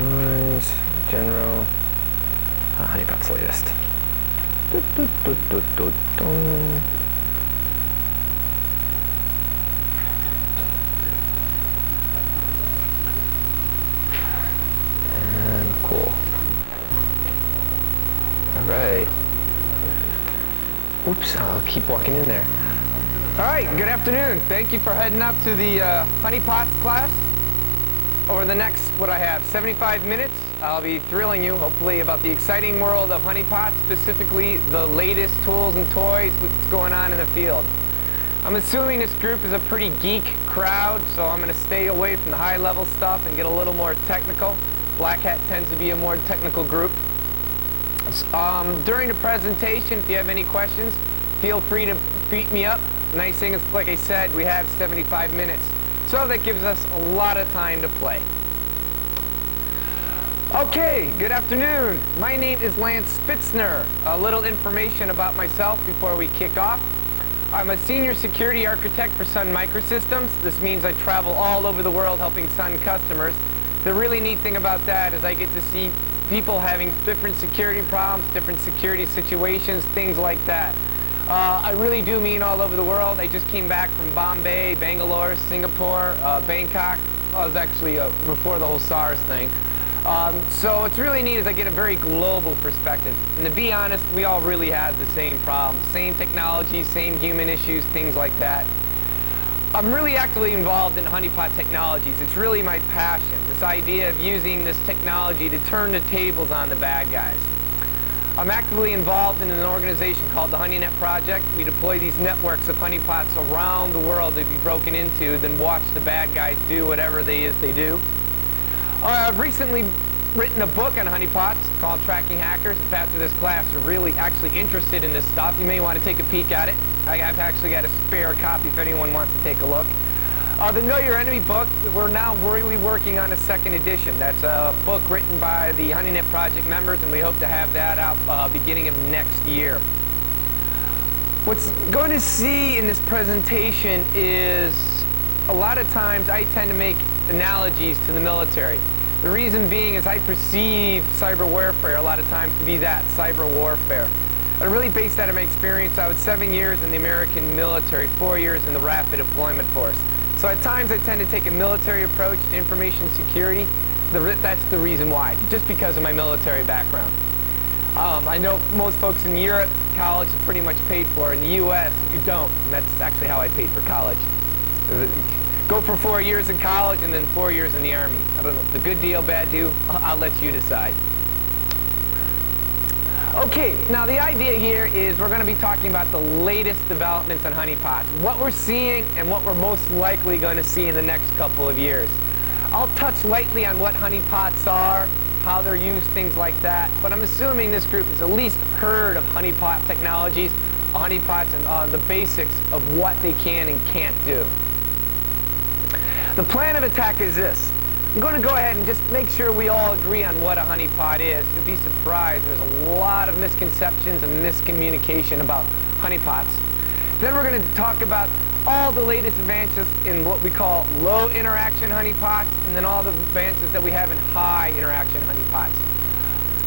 Noise, general, honeypot's latest. And cool. All right. Oops, I'll keep walking in there. All right, good afternoon. Thank you for heading up to the honeypots class. Over the next, what I have, 75 minutes, I'll be thrilling you, hopefully, about the exciting world of honeypots, specifically the latest tools and toys, what's going on in the field. I'm assuming this group is a pretty geek crowd, so I'm going to stay away from the high-level stuff and get a little more technical. Black Hat tends to be a more technical group. During the presentation, if you have any questions, feel free to beat me up. Nice thing is, like I said, we have 75 minutes. So that gives us a lot of time to play. Okay, good afternoon. My name is Lance Spitzner. A little information about myself before we kick off. I'm a senior security architect for Sun Microsystems. This means I travel all over the world helping Sun customers. The really neat thing about that is I get to see people having different security problems, different security situations, things like that. I really do mean all over the world. I just came back from Bombay, Bangalore, Singapore, Bangkok. Well, it was actually before the whole SARS thing. So what's really neat is I get a very global perspective. And to be honest, we all really have the same problems, same technology, same human issues, things like that. I'm really actively involved in honeypot technologies. It's really my passion, this idea of using this technology to turn the tables on the bad guys. I'm actively involved in an organization called the HoneyNet Project. We deploy these networks of honeypots around the world to be broken into, then watch the bad guys do whatever they do. I've recently written a book on honeypots called Tracking Hackers. If after this class you're really actually interested in this stuff, you may want to take a peek at it. I've actually got a spare copy if anyone wants to take a look. The Know Your Enemy book, we're now really working on a second edition. That's a book written by the HoneyNet Project members, and we hope to have that out beginning of next year. What's going to see in this presentation is a lot of times I tend to make analogies to the military. The reason being is I perceive cyber warfare a lot of times to be that, cyber warfare. I really base that on my experience. I was 7 years in the American military, 4 years in the Rapid Deployment Force. So at times I tend to take a military approach to information security. That's the reason why, just because of my military background. I know most folks in Europe, college is pretty much paid for. In the US, you don't, and that's actually how I paid for college. Go for 4 years in college and then 4 years in the Army. I don't know, the good deal, bad deal, I'll let you decide. Okay, now the idea here is we're going to be talking about the latest developments on honeypots, what we're seeing and what we're most likely going to see in the next couple of years. I'll touch lightly on what honeypots are, how they're used, things like that, but I'm assuming this group has at least heard of honeypot technologies, honeypots, and the basics of what they can and can't do. The plan of attack is this. I'm going to go ahead and just make sure we all agree on what a honeypot is. You'll be surprised. There's a lot of misconceptions and miscommunication about honeypots. Then we're going to talk about all the latest advances in what we call low interaction honeypots, and then all the advances that we have in high interaction honeypots.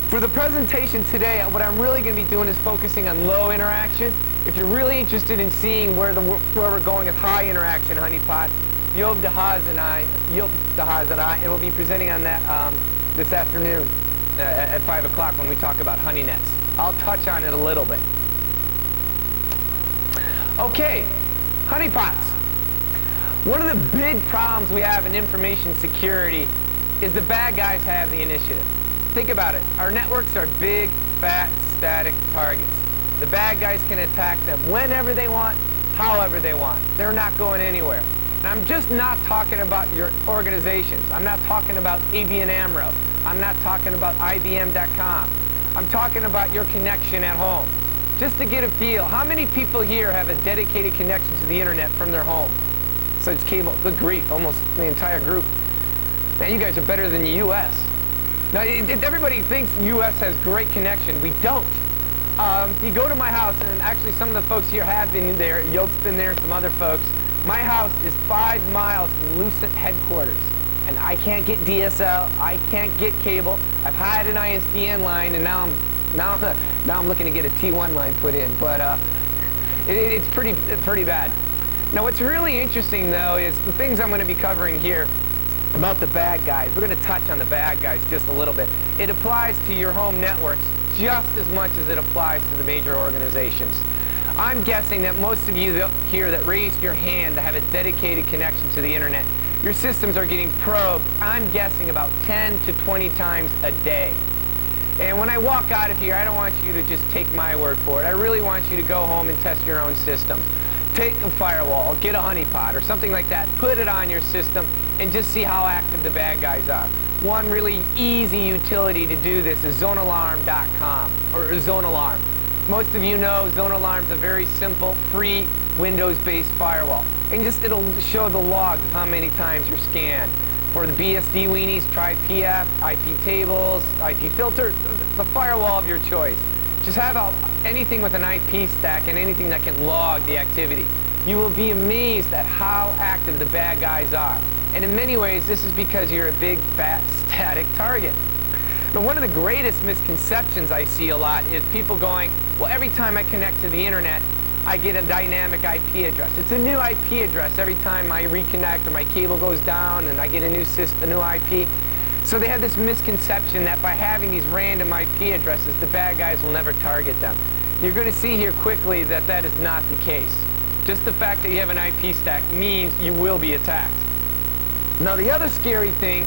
For the presentation today, what I'm really going to be doing is focusing on low interaction. If you're really interested in seeing where we're going with high interaction honeypots, Yob Dahaz and I, and we'll be presenting on that this afternoon at 5 o'clock when we talk about HoneyNets. I'll touch on it a little bit. Okay, honeypots. One of the big problems we have in information security is the bad guys have the initiative. Think about it. Our networks are big, fat, static targets. The bad guys can attack them whenever they want, however they want. They're not going anywhere. And I'm just not talking about your organizations. I'm not talking about ABN AMRO. I'm not talking about IBM.com. I'm talking about your connection at home. Just to get a feel, how many people here have a dedicated connection to the internet from their home? So it's cable, good grief, almost the entire group. Man, you guys are better than the US. Now, everybody thinks the US has great connection. We don't. You go to my house, and actually some of the folks here have been there. Yob's been there, some other folks. My house is 5 miles from Lucent headquarters, and and I can't get DSL, I can't get cable. I've had an ISDN line, and now I'm looking to get a T1 line put in, but it's pretty bad. Now what's really interesting though is the things I'm going to be covering here about the bad guys. We're going to touch on the bad guys just a little bit. It applies to your home networks just as much as it applies to the major organizations. I'm guessing that most of you here that raised your hand to have a dedicated connection to the internet, your systems are getting probed, I'm guessing about 10 to 20 times a day. And when I walk out of here, I don't want you to just take my word for it. I really want you to go home and test your own systems. Take a firewall, get a honeypot or something like that, put it on your system, and just see how active the bad guys are. One really easy utility to do this is ZoneAlarm.com, or ZoneAlarm. Most of you know ZoneAlarm is a very simple, free, Windows-based firewall. And just it'll show the logs of how many times you're scanned. For the BSD weenies, try PF, IP tables, IP filter, the firewall of your choice. Just have anything with an IP stack and anything that can log the activity. You will be amazed at how active the bad guys are. And in many ways, this is because you're a big, fat, static target. Now, one of the greatest misconceptions I see a lot is people going, well, every time I connect to the internet, I get a dynamic IP address. It's a new IP address every time I reconnect or my cable goes down and I get a new IP. So they have this misconception that by having these random IP addresses, the bad guys will never target them. You're going to see here quickly that that is not the case. Just the fact that you have an IP stack means you will be attacked. Now, the other scary thing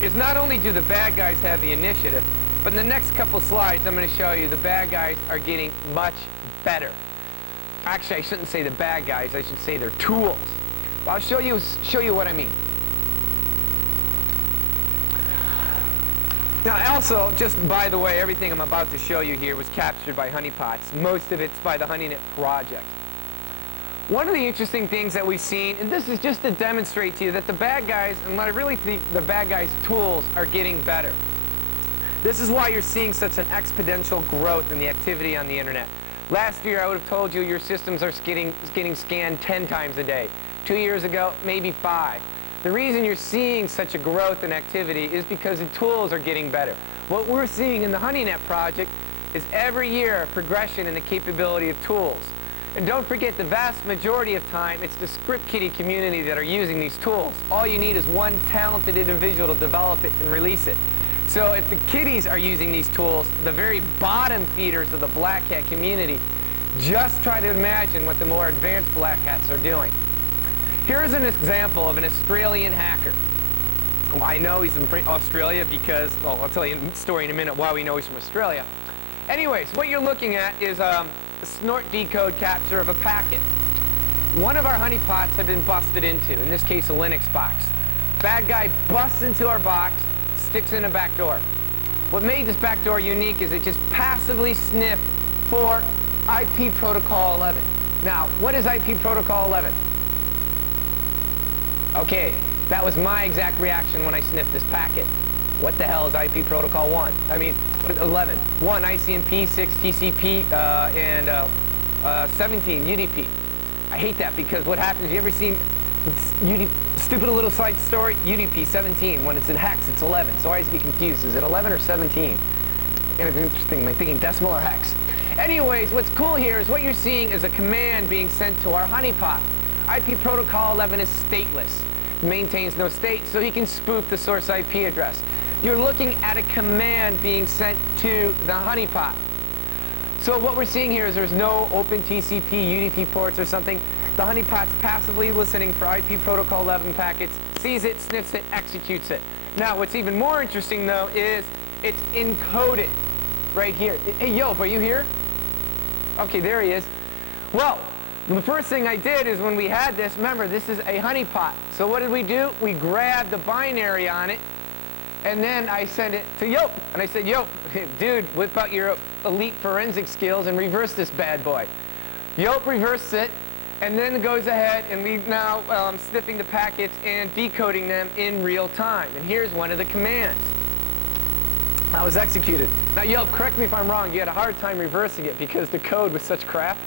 is not only do the bad guys have the initiative, but in the next couple slides, I'm going to show you the bad guys are getting much better. Actually, I shouldn't say the bad guys. I should say their tools. But I'll show you what I mean. Now, also, just by the way, everything I'm about to show you here was captured by honeypots. Most of it's by the HoneyNet project. One of the interesting things that we've seen, and this is just to demonstrate to you that the bad guys, and I really think the bad guys' tools are getting better. This is why you're seeing such an exponential growth in the activity on the internet. Last year, I would have told you your systems are getting scanned 10 times a day. 2 years ago, maybe 5. The reason you're seeing such a growth in activity is because the tools are getting better. What we're seeing in the HoneyNet project is every year a progression in the capability of tools. And don't forget, the vast majority of time, it's the ScriptKitty community that are using these tools. All you need is one talented individual to develop it and release it. So if the kiddies are using these tools, the very bottom feeders of the Black Hat community, just try to imagine what the more advanced Black Hats are doing. Here's an example of an Australian hacker. I know he's from Australia because, well, I'll tell you a story in a minute why we know he's from Australia. Anyways, what you're looking at is a snort decode capture of a packet. One of our honeypots have been busted into, in this case a Linux box. Bad guy busts into our box, sticks in a back door. What made this back door unique is it just passively sniffed for IP protocol 11. Now, what is IP protocol 11? Okay, that was my exact reaction when I sniffed this packet. What the hell is IP protocol 1? I mean, 11. 1 ICMP, 6 TCP, and 17 UDP. I hate that because what happens, you ever seen stupid little side story? UDP 17. When it's in hex, it's 11. So I always be confused. Is it 11 or 17? And it's interesting. Am I thinking decimal or hex? Anyways, what's cool here is what you're seeing is a command being sent to our honeypot. IP protocol 11 is stateless. It maintains no state, so he can spoof the source IP address. You're looking at a command being sent to the honeypot. So what we're seeing here is there's no open TCP, UDP ports or something. The honeypot's passively listening for IP protocol 11 packets, sees it, sniffs it, executes it. Now, what's even more interesting, though, is it's encoded right here. Hey, Yope, are you here? Okay, there he is. Well, the first thing I did is when we had this, remember, this is a honeypot. So what did we do? We grabbed the binary on it, and then I sent it to Yope. And I said, Yope, dude, whip out your elite forensic skills and reverse this bad boy. Yope reversed it, and then goes ahead, and we now sniffing the packets and decoding them in real time. And here's one of the commands. That was executed. Now, Yope, correct me if I'm wrong. You had a hard time reversing it because the code was such crap.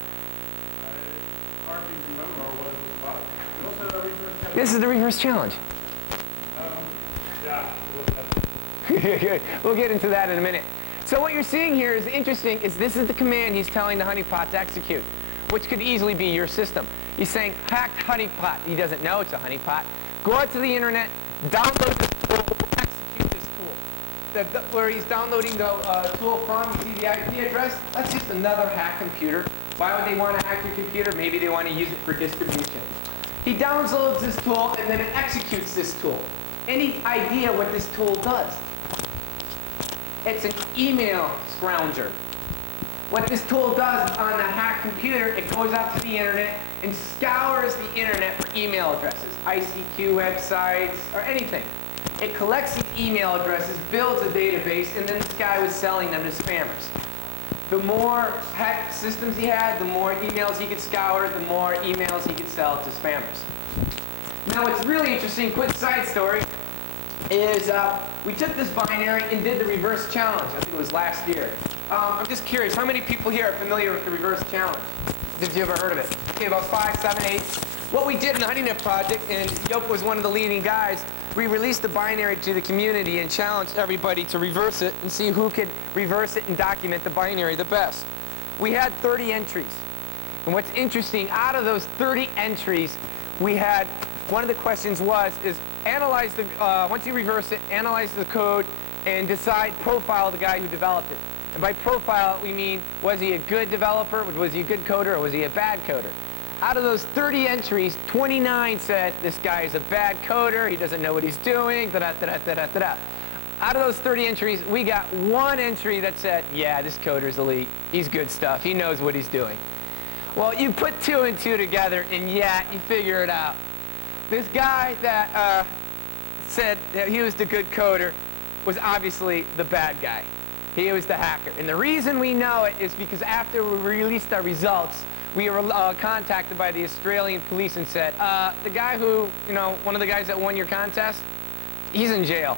Hard to remember what it was about. This is the reverse challenge. We'll get into that in a minute. So what you're seeing here is interesting, is this is the command he's telling the honeypot to execute, which could easily be your system. He's saying, hacked honeypot. He doesn't know it's a honeypot. Go out to the internet, download this tool, execute this tool. Where he's downloading the tool from, you see the IP address? That's just another hacked computer. Why would they want to hack your computer? Maybe they want to use it for distribution. He downloads this tool, and then it executes this tool. Any idea what this tool does? It's an email scrounger. What this tool does on the hacked computer, it goes out to the internet and scours the internet for email addresses, ICQ websites, or anything. It collects these email addresses, builds a database, and then this guy was selling them to spammers. The more hacked systems he had, the more emails he could scour, the more emails he could sell to spammers. Now what's really interesting, quick side story, is we took this binary and did the reverse challenge. I think it was last year. I'm just curious, how many people here are familiar with the reverse challenge? Did you ever heard of it? Okay, about 5, 7, 8. What we did in the HoneyNet project, and Yope was one of the leading guys, we released the binary to the community and challenged everybody to reverse it and see who could reverse it and document the binary the best. We had 30 entries. And what's interesting, out of those 30 entries, we had, one of the questions is analyze the, once you reverse it, analyze the code and profile the guy who developed it. And by profile, we mean, was he a good developer, was he a good coder, or was he a bad coder? Out of those 30 entries, 29 said, this guy is a bad coder, he doesn't know what he's doing, da-da-da-da-da-da-da. Out of those 30 entries, we got one entry that said, yeah, this coder's elite, he's good stuff, he knows what he's doing. Well, you put 2 and 2 together, and yeah, you figure it out. This guy that said that he was the good coder was obviously the bad guy. He was the hacker. And the reason we know it is because after we released our results, we were contacted by the Australian police and said, the guy who, one of the guys that won your contest, he's in jail.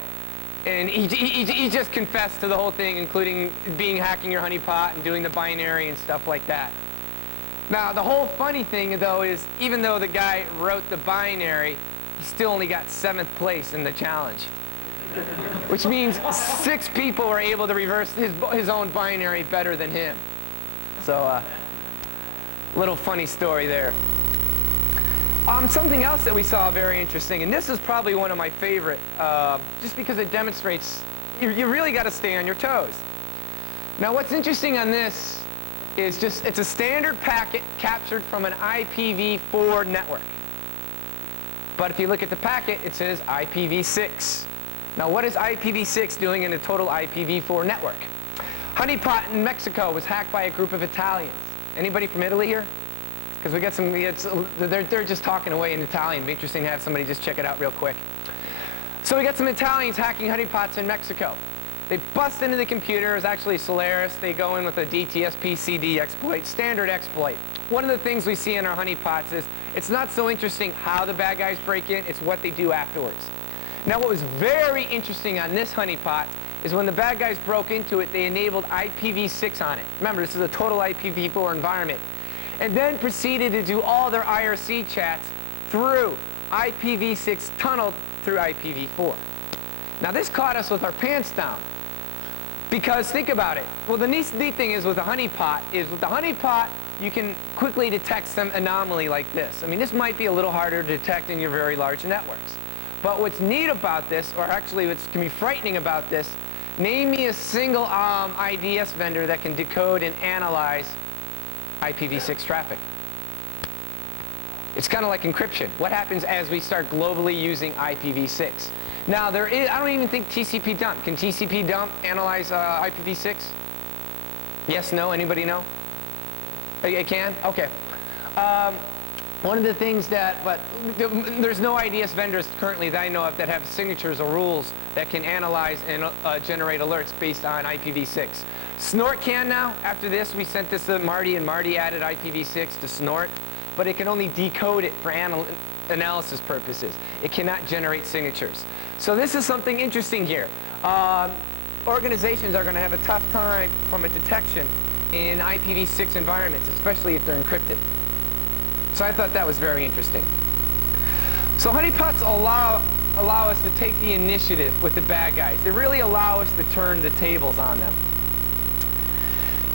And he just confessed to the whole thing, including hacking your honeypot and doing the binary and stuff like that. Now, the whole funny thing, though, is even though the guy wrote the binary, he still only got 7th place in the challenge. Which means 6 people were able to reverse his own binary better than him. So, little funny story there. Something else that we saw very interesting, and this is probably one of my favorite, just because it demonstrates you really got to stay on your toes. Now, what's interesting on this is it's a standard packet captured from an IPv4 network. But if you look at the packet, it says IPv6. Now, what is IPv6 doing in a total IPv4 network? Honeypot in Mexico was hacked by a group of Italians. Anybody from Italy here? Because we got some, they're just talking away in Italian. It'd be interesting to have somebody just check it out real quick. So we got some Italians hacking honeypots in Mexico. They bust into the computer. It was actually Solaris. They go in with a DTSP-CD exploit, standard exploit. One of the things we see in our honeypots is it's not so interesting how the bad guys break in, it's what they do afterwards. Now, what was very interesting on this honeypot is when the bad guys broke into it, they enabled IPv6 on it. Remember, this is a total IPv4 environment. And then proceeded to do all their IRC chats through IPv6 tunneled through IPv4. Now, this caught us with our pants down. Because think about it. Well, the neat thing is with the honeypot, you can quickly detect some anomaly like this. I mean, this might be a little harder to detect in your very large networks. But what's neat about this, or actually what can be frightening about this, name me a single IDS vendor that can decode and analyze IPv6 traffic. It's kind of like encryption. What happens as we start globally using IPv6? Now, I don't even think TCP dump. Can TCP dump analyze IPv6? Yes, no, anybody know? It can? Okay. One of the things but there's no IDS vendors currently that I know of that have signatures or rules that can analyze and generate alerts based on IPv6. Snort can now. After this, we sent this to Marty, and Marty added IPv6 to Snort, but it can only decode it for analysis purposes. It cannot generate signatures. So this is something interesting here. Organizations are going to have a tough time from a detection in IPv6 environments, especially if they're encrypted. So I thought that was very interesting. So honeypots allow allow us to take the initiative with the bad guys. They really allow us to turn the tables on them.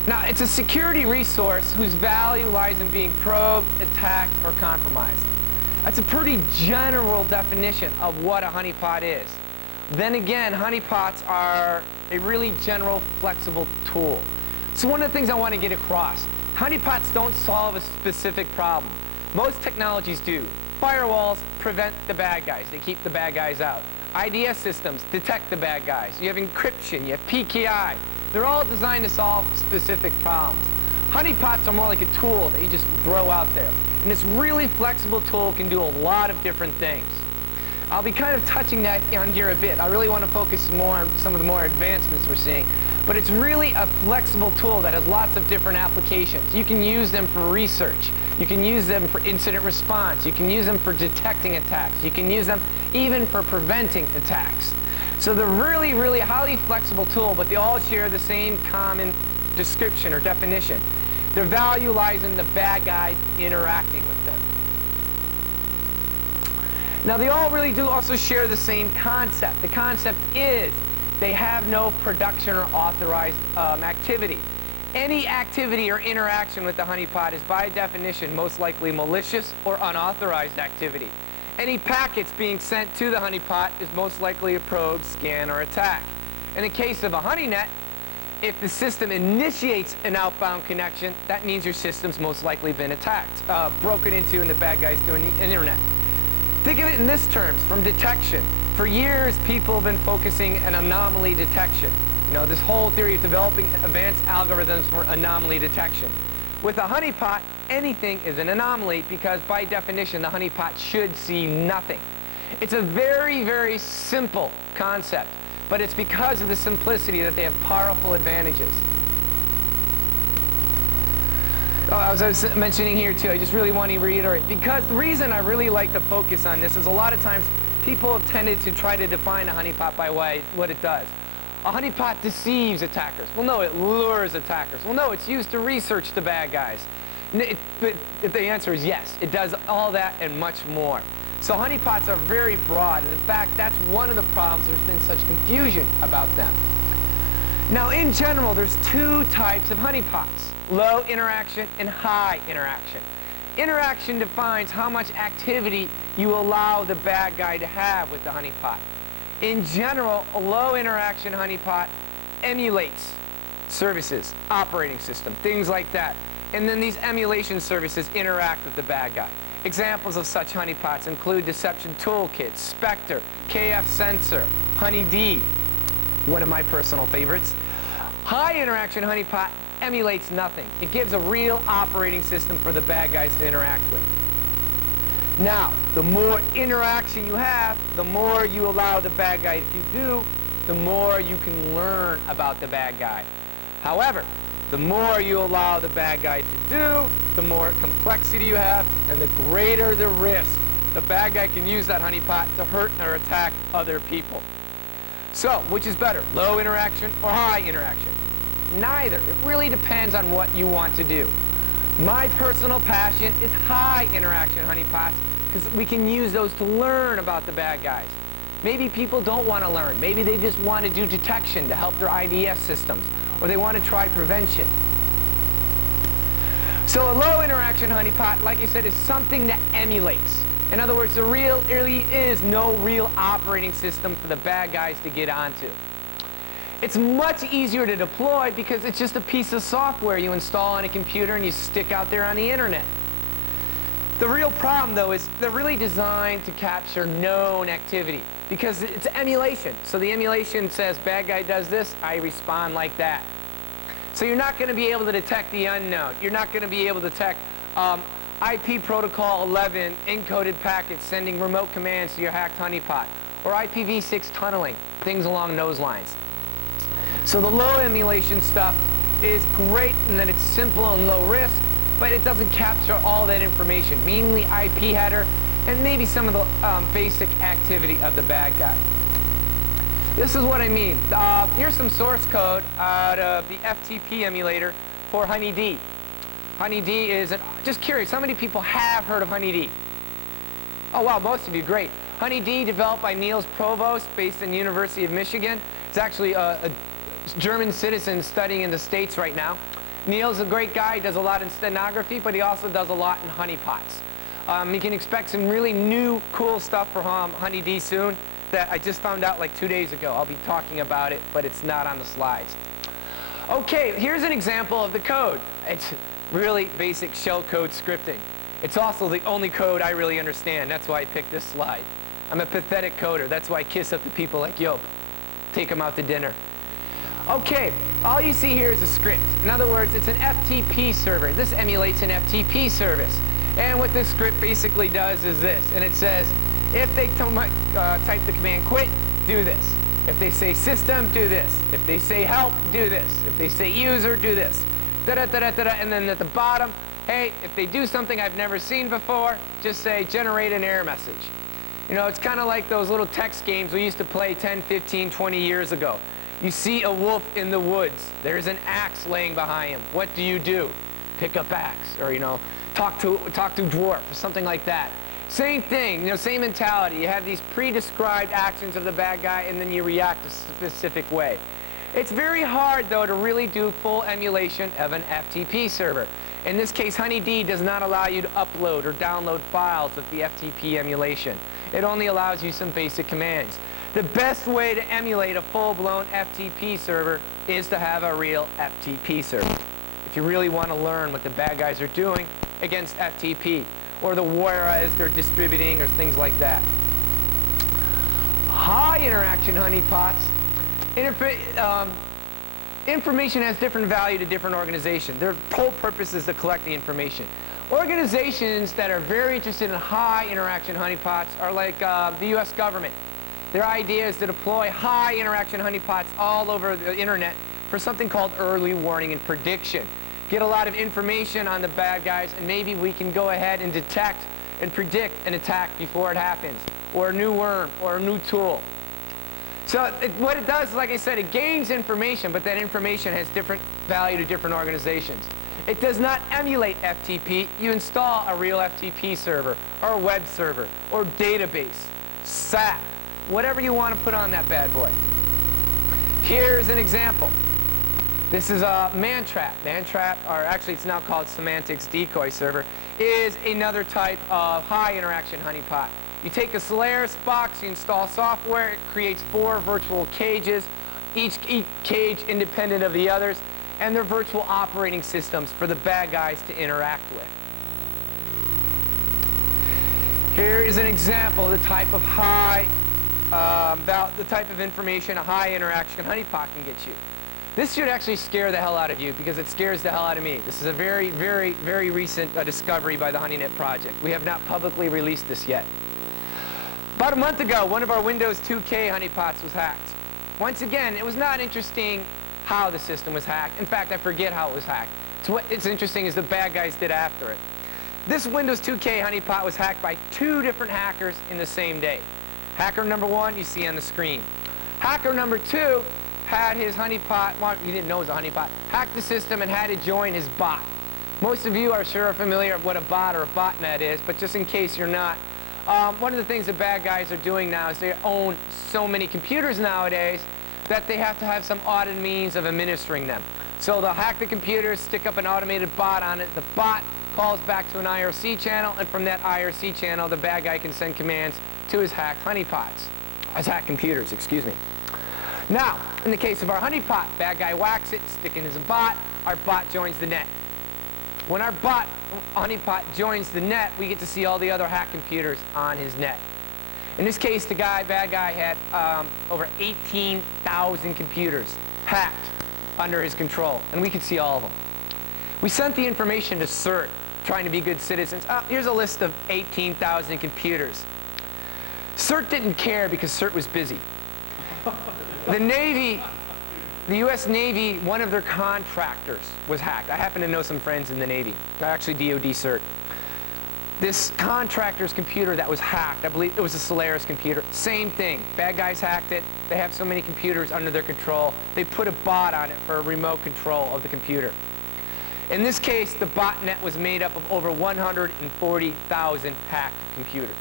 Now, it's a security resource whose value lies in being probed, attacked, or compromised. That's a pretty general definition of what a honeypot is. Then again, honeypots are a really general, flexible tool. So one of the things I want to get across, honeypots don't solve a specific problem. Most technologies do. Firewalls prevent the bad guys. They keep the bad guys out. IDS systems detect the bad guys. You have encryption, you have PKI. They're all designed to solve specific problems. Honeypots are more like a tool that you just throw out there. And this really flexible tool can do a lot of different things. I'll be kind of touching that on here a bit. I really want to focus more on some of the more advancements we're seeing. But it's really a flexible tool that has lots of different applications. You can use them for research. You can use them for incident response. You can use them for detecting attacks. You can use them even for preventing attacks. So they're really, really highly flexible tool, but they all share the same common description or definition. Their value lies in the bad guys interacting with them. Now, they all really do also share the same concept. The concept is they have no production or authorized activity. Any activity or interaction with the honeypot is by definition most likely malicious or unauthorized activity. Any packets being sent to the honeypot is most likely a probe, scan, or attack. In the case of a honeynet, if the system initiates an outbound connection, that means your system's most likely been attacked, broken into, and the bad guys doing the internet. Think of it in this terms, from detection. For years, people have been focusing on anomaly detection. You know, this whole theory of developing advanced algorithms for anomaly detection. With a honeypot, anything is an anomaly because by definition, the honeypot should see nothing. It's a very, very simple concept, but it's because of the simplicity that they have powerful advantages. As I was mentioning here too, I just really want to reiterate, because the reason I really like to focus on this is a lot of times people have tended to try to define a honeypot by what it does. A honeypot deceives attackers. Well, no, it lures attackers. Well, no, it's used to research the bad guys. If the answer is yes, it does all that and much more. So honeypots are very broad, and in fact, that's one of the problems there's been such confusion about them. Now, in general, there's two types of honeypots: low interaction and high interaction. Interaction defines how much activity you allow the bad guy to have with the honeypot. In general, a low interaction honeypot emulates services, operating system, things like that. And then these emulation services interact with the bad guy. Examples of such honeypots include Deception Toolkit, Spectre, KF Sensor, HoneyD, one of my personal favorites. High interaction honeypot emulates nothing. It gives a real operating system for the bad guys to interact with. Now, the more interaction you have, the more you allow the bad guy to do, the more you can learn about the bad guy. However, the more you allow the bad guy to do, the more complexity you have, and the greater the risk. The bad guy can use that honeypot to hurt or attack other people. So, which is better, low interaction or high interaction? Neither. It really depends on what you want to do. My personal passion is high interaction honeypots because we can use those to learn about the bad guys. Maybe people don't want to learn. Maybe they just want to do detection to help their IDS systems, or they want to try prevention. So a low interaction honeypot, like I said, is something that emulates. In other words, there really is no real operating system for the bad guys to get onto. It's much easier to deploy because it's just a piece of software you install on a computer and you stick out there on the internet. The real problem, though, is they're really designed to capture known activity because it's emulation. So the emulation says, bad guy does this, I respond like that. So you're not going to be able to detect the unknown. You're not going to be able to detect IP protocol 11 encoded packets sending remote commands to your hacked honeypot, or IPv6 tunneling, things along those lines. So the low emulation stuff is great in that it's simple and low risk, but it doesn't capture all that information, mainly IP header and maybe some of the basic activity of the bad guy. This is what I mean. Here's some source code out of the FTP emulator for HoneyD. HoneyD is, just curious, how many people have heard of HoneyD? Oh wow, most of you, great. HoneyD, developed by Niels Provost, based in the University of Michigan. It's actually a German citizen studying in the States right now. Niels is a great guy. He does a lot in stenography, but he also does a lot in honeypots. You can expect some really new, cool stuff for HoneyD soon that I just found out like 2 days ago. I'll be talking about it, but it's not on the slides. Okay, here's an example of the code. It's really basic shell code scripting. It's also the only code I really understand. That's why I picked this slide. I'm a pathetic coder. That's why I kiss up to people like Joop. Take them out to dinner. Okay, all you see here is a script. In other words, it's an FTP server. This emulates an FTP service. And what this script basically does is this. And it says, if they type the command quit, do this. If they say system, do this. If they say help, do this. If they say user, do this. Da-da-da-da-da-da. And then at the bottom, hey, if they do something I've never seen before, just say generate an error message. You know, it's kind of like those little text games we used to play 10, 15, 20 years ago. You see a wolf in the woods. There's an axe laying behind him. What do? Pick up axe, or, you know, talk to dwarf, or something like that. Same thing, you know, same mentality. You have these pre-described actions of the bad guy, and then you react a specific way. It's very hard, though, to really do full emulation of an FTP server. In this case, HoneyD does not allow you to upload or download files with the FTP emulation. It only allows you some basic commands. The best way to emulate a full-blown FTP server is to have a real FTP server. If you really want to learn what the bad guys are doing against FTP, or the Wara they're distributing, or things like that. High interaction honeypots. Information has different value to different organizations. Their whole purpose is to collect the information. Organizations that are very interested in high interaction honeypots are like the US government. Their idea is to deploy high interaction honeypots all over the internet for something called early warning and prediction. Get a lot of information on the bad guys, and maybe we can go ahead and detect and predict an attack before it happens, or a new worm, or a new tool. So what it does, like I said, it gains information, but that information has different value to different organizations. It does not emulate FTP. You install a real FTP server, or a web server, or database, SAP, whatever you want to put on that bad boy. Here's an example. This is a Mantrap. Mantrap, or actually it's now called Semantics Decoy Server, is another type of high interaction honeypot. You take a Solaris box, you install software, it creates 4 virtual cages, each cage independent of the others, and they're virtual operating systems for the bad guys to interact with. Here is an example of the type of the type of information a high interaction honeypot can get you. This should actually scare the hell out of you, because it scares the hell out of me. This is a very, very, very recent discovery by the HoneyNet project. We have not publicly released this yet. About a month ago, one of our Windows 2K honeypots was hacked. Once again, it was not interesting how the system was hacked. In fact, I forget how it was hacked. So what's interesting is the bad guys did after it. This Windows 2K honeypot was hacked by 2 different hackers in the same day. Hacker number 1, you see on the screen. Hacker number 2 had his honeypot, well, he didn't know it was a honeypot, hacked the system and had to join his bot. Most of you are sure familiar with what a bot or a botnet is, but just in case you're not, one of the things the bad guys are doing now is they own so many computers nowadays that they have to have some automated means of administering them. So they'll hack the computers, stick up an automated bot on it. The bot calls back to an IRC channel, and from that IRC channel, the bad guy can send commands to his hacked honeypots. His hacked computers, excuse me. Now, in the case of our honeypot, bad guy whacks it, stick it in his bot, our bot joins the net. When our honeypot joins the net, we get to see all the other hacked computers on his net. In this case, the bad guy had over 18,000 computers hacked under his control, and we could see all of them. We sent the information to CERT, trying to be good citizens. Here's a list of 18,000 computers. CERT didn't care because CERT was busy. The Navy, the U.S. Navy, one of their contractors was hacked. I happen to know some friends in the Navy. Actually, DoD CERT. This contractor's computer that was hacked, I believe it was a Solaris computer, same thing. Bad guys hacked it. They have so many computers under their control. They put a bot on it for remote control of the computer. In this case, the botnet was made up of over 140,000 hacked computers.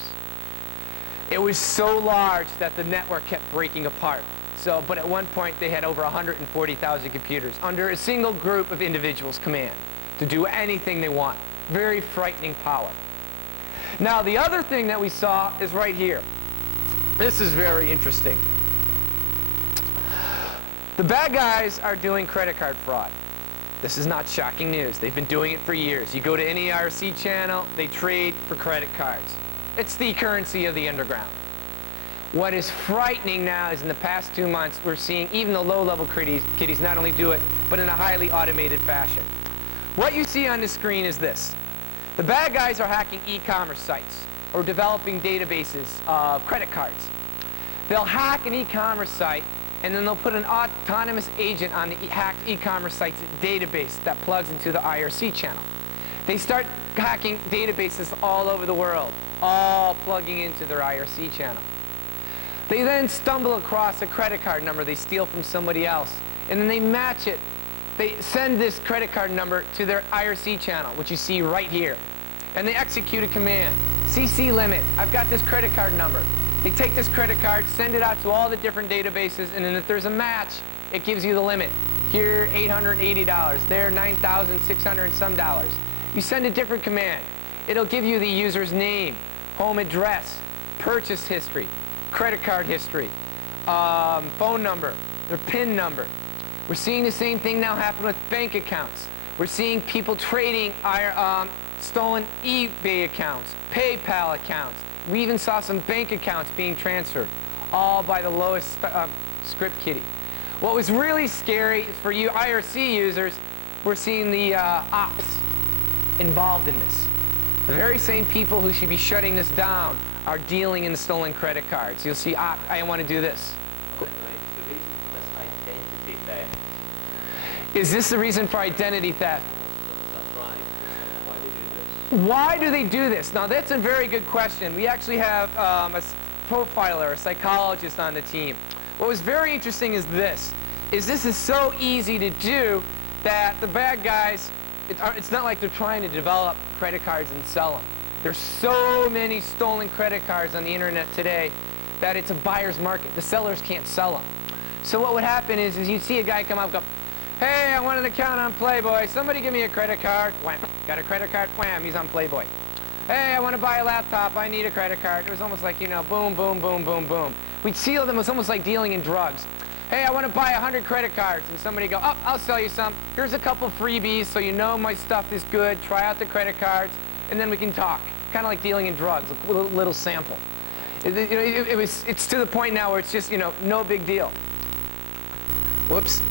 It was so large that the network kept breaking apart. But at one point they had over 140,000 computers under a single group of individuals' command to do anything they want. Very frightening power. Now the other thing that we saw is right here. This is very interesting. The bad guys are doing credit card fraud. This is not shocking news. They've been doing it for years. You go to any IRC channel, they trade for credit cards. It's the currency of the underground. What is frightening now is in the past 2 months, we're seeing even the low-level kiddies not only do it, but in a highly automated fashion. What you see on the screen is this. The bad guys are hacking e-commerce sites or developing databases of credit cards. They'll hack an e-commerce site, and then they'll put an autonomous agent on the hacked e-commerce site's database that plugs into the IRC channel. They start hacking databases all over the world, all plugging into their IRC channel. They then stumble across a credit card number they steal from somebody else, and then they match it. They send this credit card number to their IRC channel, which you see right here. And they execute a command, CC limit. I've got this credit card number. They take this credit card, send it out to all the different databases, and then if there's a match, it gives you the limit. Here, $880. There, $9,600 and some dollars. You send a different command. It'll give you the user's name, home address, purchase history, credit card history, phone number, their PIN number. We're seeing the same thing now happen with bank accounts. We're seeing people trading stolen eBay accounts, PayPal accounts. We even saw some bank accounts being transferred, all by the lowest script kiddie. What was really scary for you IRC users, we're seeing the ops involved in this. The very same people who should be shutting this down are dealing in the stolen credit cards. You'll see, I want to do this. Is this the reason for identity theft? Why do they do this? Now that's a very good question. We actually have a profiler, a psychologist on the team. What was very interesting is this is so easy to do that the bad guys, it's not like they're trying to develop credit cards and sell them. There's so many stolen credit cards on the internet today that it's a buyer's market. The sellers can't sell them. So what would happen is you'd see a guy come up and go, hey, I want an account on Playboy. Somebody give me a credit card. Wham. Got a credit card? Wham, he's on Playboy. Hey, I want to buy a laptop. I need a credit card. It was almost like, you know, boom, boom, boom, boom, boom. We'd seal them. It was almost like dealing in drugs. Hey, I want to buy 100 credit cards. And somebody go, oh, I'll sell you some. Here's a couple freebies so you know my stuff is good. Try out the credit cards, and then we can talk. Kind of like dealing in drugs, a little sample. It's to the point now where it's just, you know, no big deal. Whoops.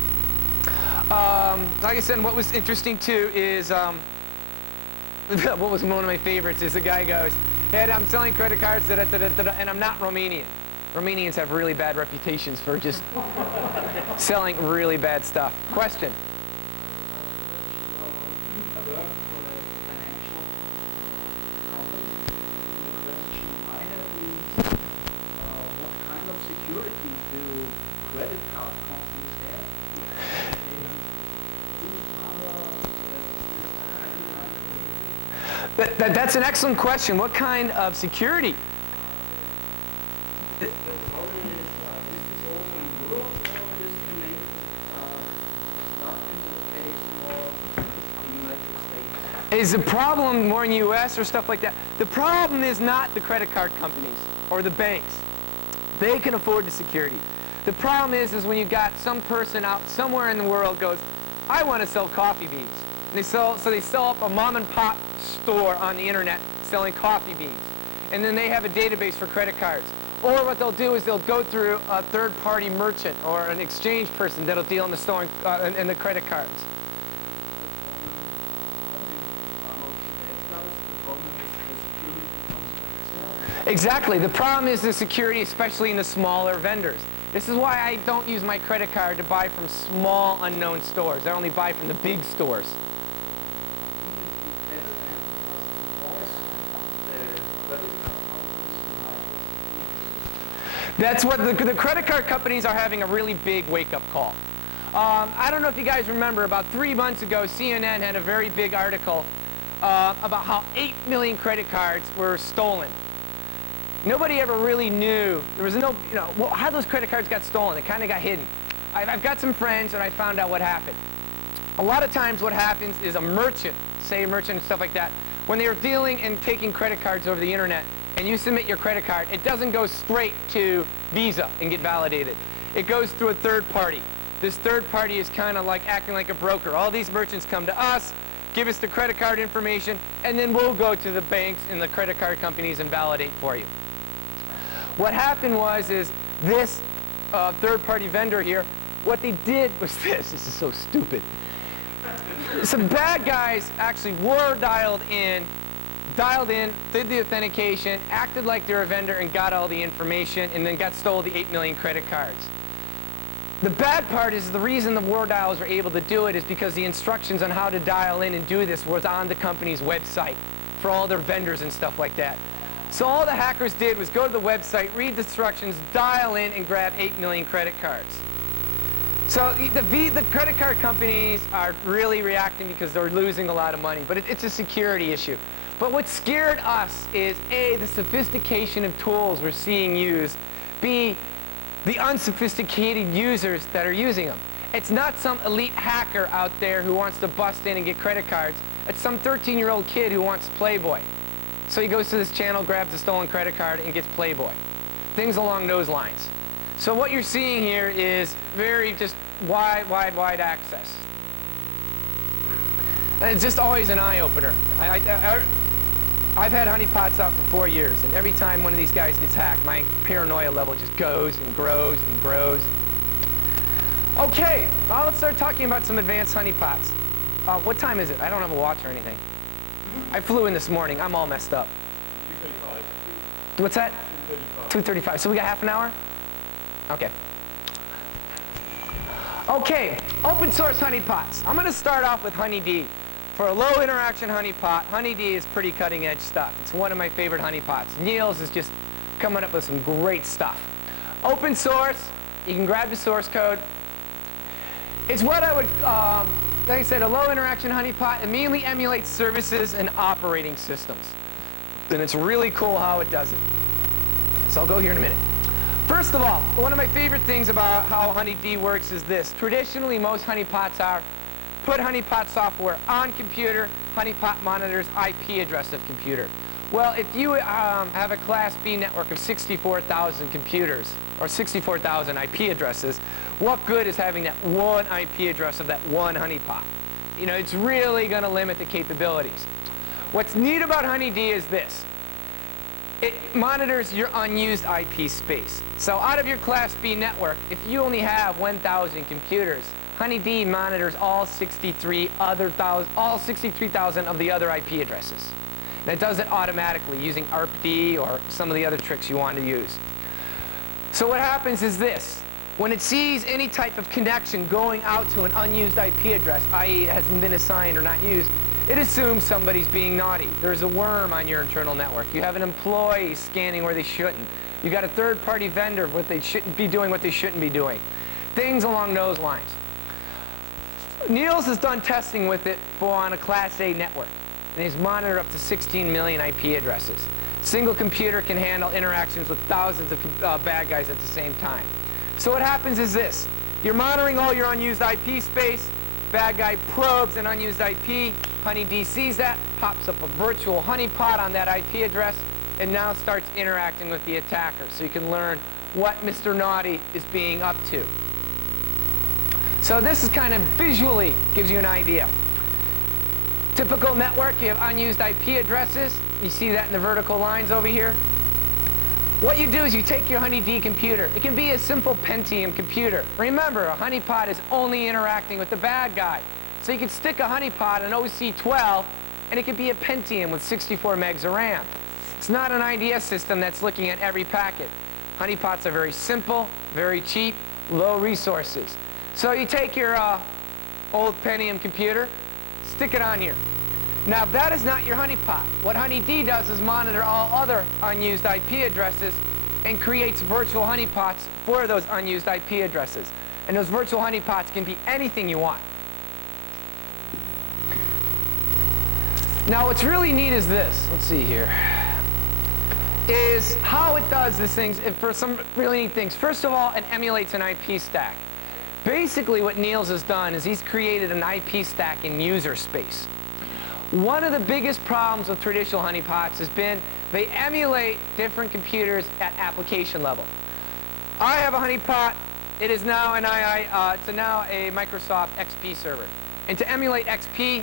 Like I said, what was interesting too is, what was one of my favorites is the guy goes, hey, I'm selling credit cards, and I'm not Romanian. Romanians have really bad reputations for just selling really bad stuff. Question? That's an excellent question. What kind of security? Is the problem more in the U.S. or stuff like that? The problem is not the credit card companies or the banks. They can afford the security. The problem is when you got some person out somewhere in the world goes, I want to sell coffee beans. So they sell up a mom and pop store on the internet selling coffee beans. And then they have a database for credit cards. Or what they'll do is they'll go through a third-party merchant or an exchange person that'll deal in the stolen in the credit cards. Exactly. The problem is the security, especially in the smaller vendors. This is why I don't use my credit card to buy from small, unknown stores. I only buy from the big stores. That's what the credit card companies are having a really big wake-up call. I don't know if you guys remember, about 3 months ago, CNN had a very big article about how 8 million credit cards were stolen. Nobody ever really knew. There was no, well, how those credit cards got stolen. It kind of got hidden. I've got some friends, and I found out what happened. A lot of times what happens is a merchant, say a merchant and stuff like that, when they are dealing and taking credit cards over the internet, and you submit your credit card, it doesn't go straight to Visa and get validated. It goes through a third party. This third party is kind of like acting like a broker. All these merchants come to us, give us the credit card information, and then we'll go to the banks and the credit card companies and validate for you. What happened was this third-party vendor here, what they did was this. This is so stupid. Some bad guys actually were dialed in, did the authentication, acted like they're a vendor, and got all the information, and then got stole the 8 million credit cards. The bad part is the reason the war dialers were able to do it is because the instructions on how to dial in and do this was on the company's website for all their vendors and stuff like that. So all the hackers did was go to the website, read the instructions, dial in, and grab 8 million credit cards. So the credit card companies are really reacting because they're losing a lot of money, but it's a security issue. But what scared us is A, the sophistication of tools we're seeing used, B, the unsophisticated users that are using them. It's not some elite hacker out there who wants to bust in and get credit cards. It's some 13-year-old kid who wants Playboy. So he goes to this channel, grabs a stolen credit card, and gets Playboy. Things along those lines. So what you're seeing here is very just wide access. And it's just always an eye-opener. I've had honeypots out for 4 years, and every time one of these guys gets hacked, my paranoia level just goes and grows and grows. Okay, now let's start talking about some advanced honeypots. What time is it? I don't have a watch or anything. I flew in this morning. I'm all messed up. 2:35. What's that? 2:35. So we got half an hour? Okay. Okay, open source honeypots. I'm going to start off with HoneyD. For a low interaction honeypot, HoneyD is pretty cutting edge stuff. It's one of my favorite honeypots. Niels is just coming up with some great stuff. Open source, you can grab the source code. It's what I would, like I said, a low interaction honeypot immediately emulates services and operating systems. And it's really cool how it does it. So I'll go here in a minute. First of all, one of my favorite things about how HoneyD works is this. Traditionally, most honeypots are put honeypot software on computer, honeypot monitors IP address of computer. Well, if you have a Class B network of 64,000 computers, or 64,000 IP addresses, what good is having that one IP address of that one honeypot? You know, it's really going to limit the capabilities. What's neat about HoneyD is this. It monitors your unused IP space. So out of your Class B network, if you only have 1,000 computers, HoneyD monitors all 63,000 of the other IP addresses. And it does it automatically using ARPD or some of the other tricks you want to use. So what happens is this. When it sees any type of connection going out to an unused IP address, i.e. it hasn't been assigned or not used, it assumes somebody's being naughty. There's a worm on your internal network. You have an employee scanning where they shouldn't. You got a third-party vendor what they shouldn't be doing, what they shouldn't be doing. Things along those lines. Niels has done testing with it on a Class A network, and he's monitored up to 16 million IP addresses. Single computer can handle interactions with thousands of bad guys at the same time. So what happens is this. You're monitoring all your unused IP space. Bad guy probes an unused IP. HoneyD sees that, pops up a virtual honeypot on that IP address, and now starts interacting with the attacker. So you can learn what Mr. Naughty is being up to. So this is kind of visually gives you an idea. Typical network, you have unused IP addresses. You see that in the vertical lines over here. What you do is you take your HoneyD computer. It can be a simple Pentium computer. Remember, a honeypot is only interacting with the bad guy. So you can stick a honeypot, an OC12, and it could be a Pentium with 64 megs of RAM. It's not an IDS system that's looking at every packet. Honeypots are very simple, very cheap, low resources. So you take your old Pentium computer, stick it on here. Now, if that is not your honeypot, what HoneyD does is monitor all other unused IP addresses and creates virtual honeypots for those unused IP addresses. And those virtual honeypots can be anything you want. Now, what's really neat is this. Let's see here. is how it does these things for some really neat things. First of all, it emulates an IP stack. Basically what Niels has done is he's created an IP stack in user space. One of the biggest problems with traditional honeypots has been they emulate different computers at application level. I have a honeypot. It is now now a Microsoft XP server. And to emulate XP,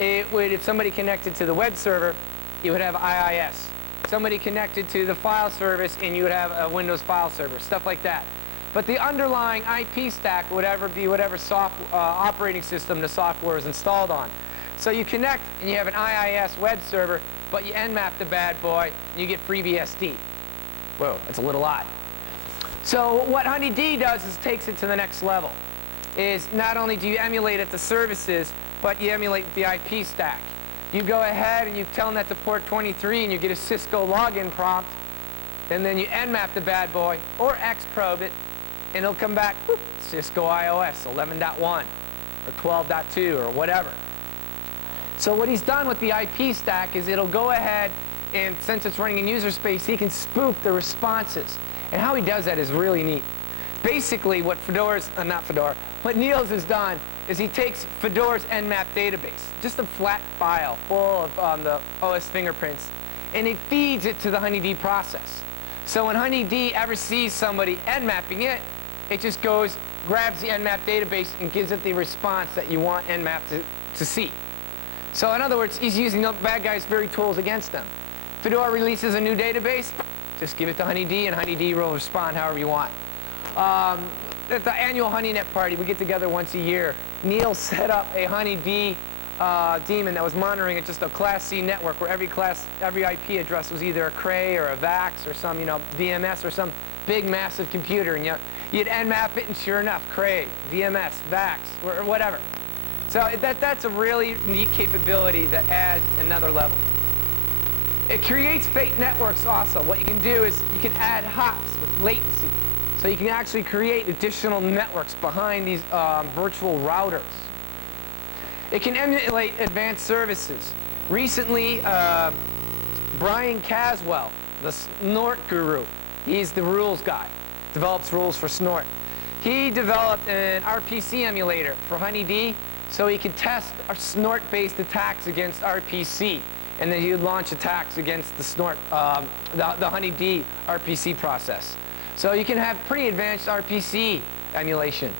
if somebody connected to the web server, you would have IIS. Somebody connected to the file service, and you would have a Windows file server, stuff like that. But the underlying IP stack would be whatever operating system the software is installed on. So you connect, and you have an IIS web server, but you Nmap the bad boy, and you get FreeBSD. Whoa, that's a little odd. So what HoneyD does is takes it to the next level. Is not only do you emulate at the services, but you emulate the IP stack. You go ahead and you tell them that to port 23 and you get a Cisco login prompt, and then you Nmap the bad boy or Xprobe it, and it'll come back, whoop, Cisco iOS 11.1 or 12.2 or whatever. So what he's done with the IP stack is it'll go ahead and, since it's running in user space, he can spoof the responses. And how he does that is really neat. Basically what what Niels has done is he takes Fedora's Nmap database, just a flat file full of the OS fingerprints, and he feeds it to the HoneyD process. So when HoneyD ever sees somebody Nmapping it, it just goes, grabs the Nmap database and gives it the response that you want Nmap to see. So in other words, he's using the bad guys' very tools against them. Fedora releases a new database, just give it to HoneyD, and HoneyD will respond however you want. At the annual HoneyNet party, we get together once a year. Niels set up a HoneyD daemon that was monitoring just a Class C network where every IP address was either a Cray or a VAX or some, VMS or some big massive computer, and you'd Nmap it, and sure enough, Cray, VMS, VAX, or whatever. So that's a really neat capability that adds another level. It creates fake networks also. What you can do is you can add hops with latency. So you can actually create additional networks behind these virtual routers. It can emulate advanced services. Recently, Brian Caswell, the Snort guru, he's the rules guy, develops rules for Snort. He developed an RPC emulator for HoneyD so he could test Snort-based attacks against RPC. And then he would launch attacks against the Snort, the HoneyD RPC process. So you can have pretty advanced RPC emulation.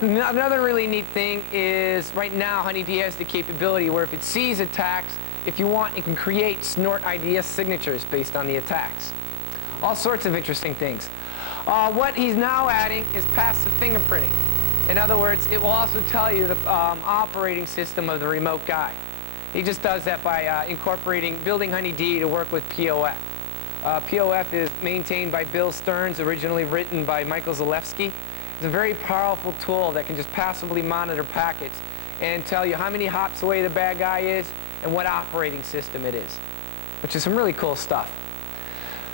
Another really neat thing is right now HoneyD has the capability where if it sees attacks, if you want, it can create Snort IDS signatures based on the attacks. All sorts of interesting things. What he's now adding is passive fingerprinting. In other words, it will also tell you the operating system of the remote guy. He just does that by building HoneyD to work with POF. POF is maintained by Bill Stearns, originally written by Michael Zalewski. It's a very powerful tool that can just passively monitor packets and tell you how many hops away the bad guy is and what operating system it is, which is some really cool stuff.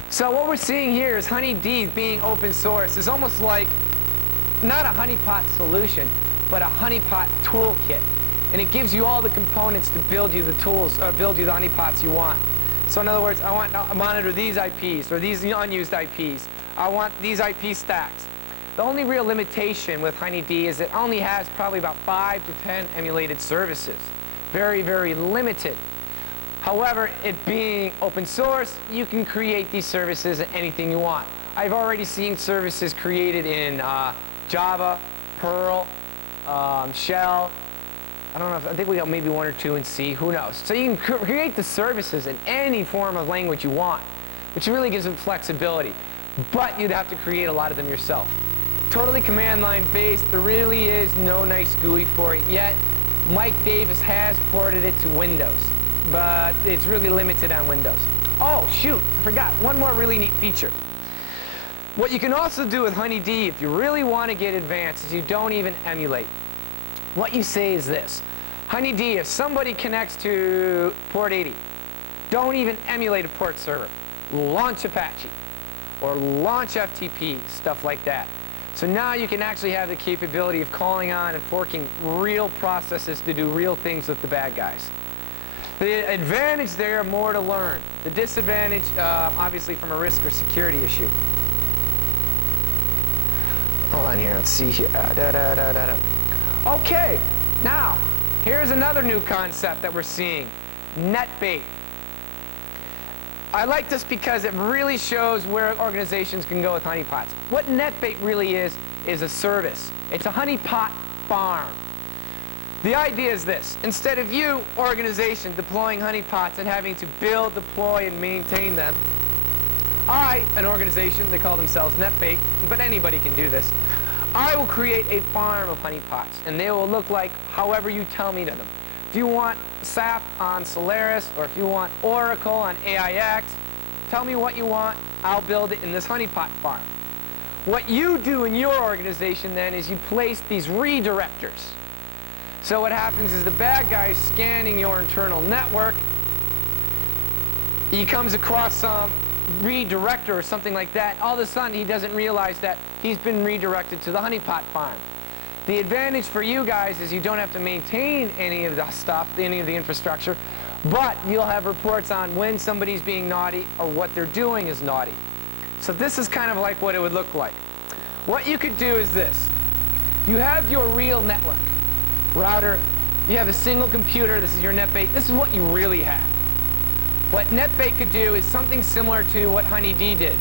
So what we're seeing here is HoneyD being open source is almost like not a honeypot solution, but a honeypot toolkit. And it gives you all the components to build you the tools, or build you the honeypots you want. So in other words, I want to monitor these IPs, or these unused IPs. I want these IP stacks. The only real limitation with HoneyD is it only has probably about 5 to 10 emulated services. Very, very limited. However, it being open source, you can create these services in anything you want. I've already seen services created in Java, Perl, Shell. I think we got maybe 1 or 2 in C, who knows. So you can create the services in any form of language you want, which really gives it flexibility. But you'd have to create a lot of them yourself. Totally command line based, there really is no nice GUI for it yet. Mike Davis has ported it to Windows, but it's really limited on Windows. Oh, shoot, I forgot, one more really neat feature. What you can also do with HoneyD, if you really want to get advanced, is you don't even emulate. What you say is this: HoneyD, if somebody connects to port 80, don't even emulate a port server. Launch Apache or launch FTP, stuff like that. So now you can actually have the capability of calling on and forking real processes to do real things with the bad guys. The advantage there, more to learn. The disadvantage, obviously from a risk or security issue. Hold on here, let's see here. Okay, now, here's another new concept that we're seeing. NetBait. I like this because it really shows where organizations can go with honeypots. What NetBait really is a service. It's a honeypot farm. The idea is this. Instead of you, organization, deploying honeypots and having to build, deploy, and maintain them, an organization, they call themselves NetBait, but anybody can do this, I will create a farm of honeypots, and they will look like however you tell me to them. If you want SAP on Solaris, or if you want Oracle on AIX, tell me what you want, I'll build it in this honeypot farm. What you do in your organization then is you place these redirectors. So what happens is the bad guy is scanning your internal network. He comes across some redirector or something like that. All of a sudden he doesn't realize that he's been redirected to the honeypot farm. The advantage for you guys is you don't have to maintain any of the stuff, any of the infrastructure, but you'll have reports on when somebody's being naughty or what they're doing is naughty. So this is kind of like what it would look like. What you could do is this. You have your real network. Router, you have a single computer, this is your NetBait, this is what you really have. What NetBait could do is something similar to what HoneyD did.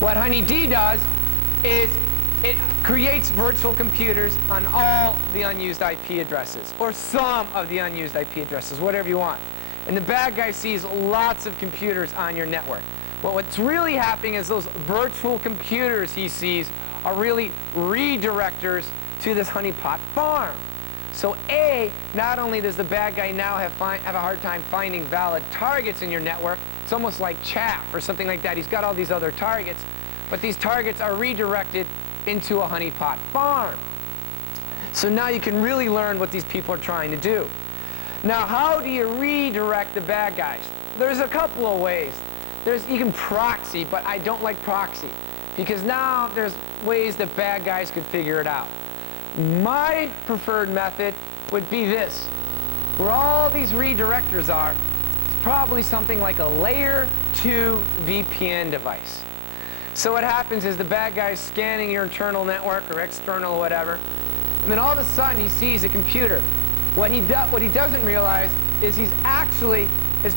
What HoneyD does is it creates virtual computers on all the unused IP addresses, or some of the unused IP addresses, whatever you want. And the bad guy sees lots of computers on your network. Well, what's really happening is those virtual computers he sees are really redirectors to this honeypot farm. So not only does the bad guy now have a hard time finding valid targets in your network, it's almost like chaff or something like that. He's got all these other targets, but these targets are redirected into a honeypot farm. So now you can really learn what these people are trying to do. Now, how do you redirect the bad guys? There's a couple of ways. You can proxy, but I don't like proxy, because now there's ways that bad guys could figure it out. My preferred method would be this. Where all these redirectors are, it's probably something like a layer 2 VPN device. So what happens is the bad guy is scanning your internal network or external or whatever, and then all of a sudden he sees a computer. What he doesn't realize is his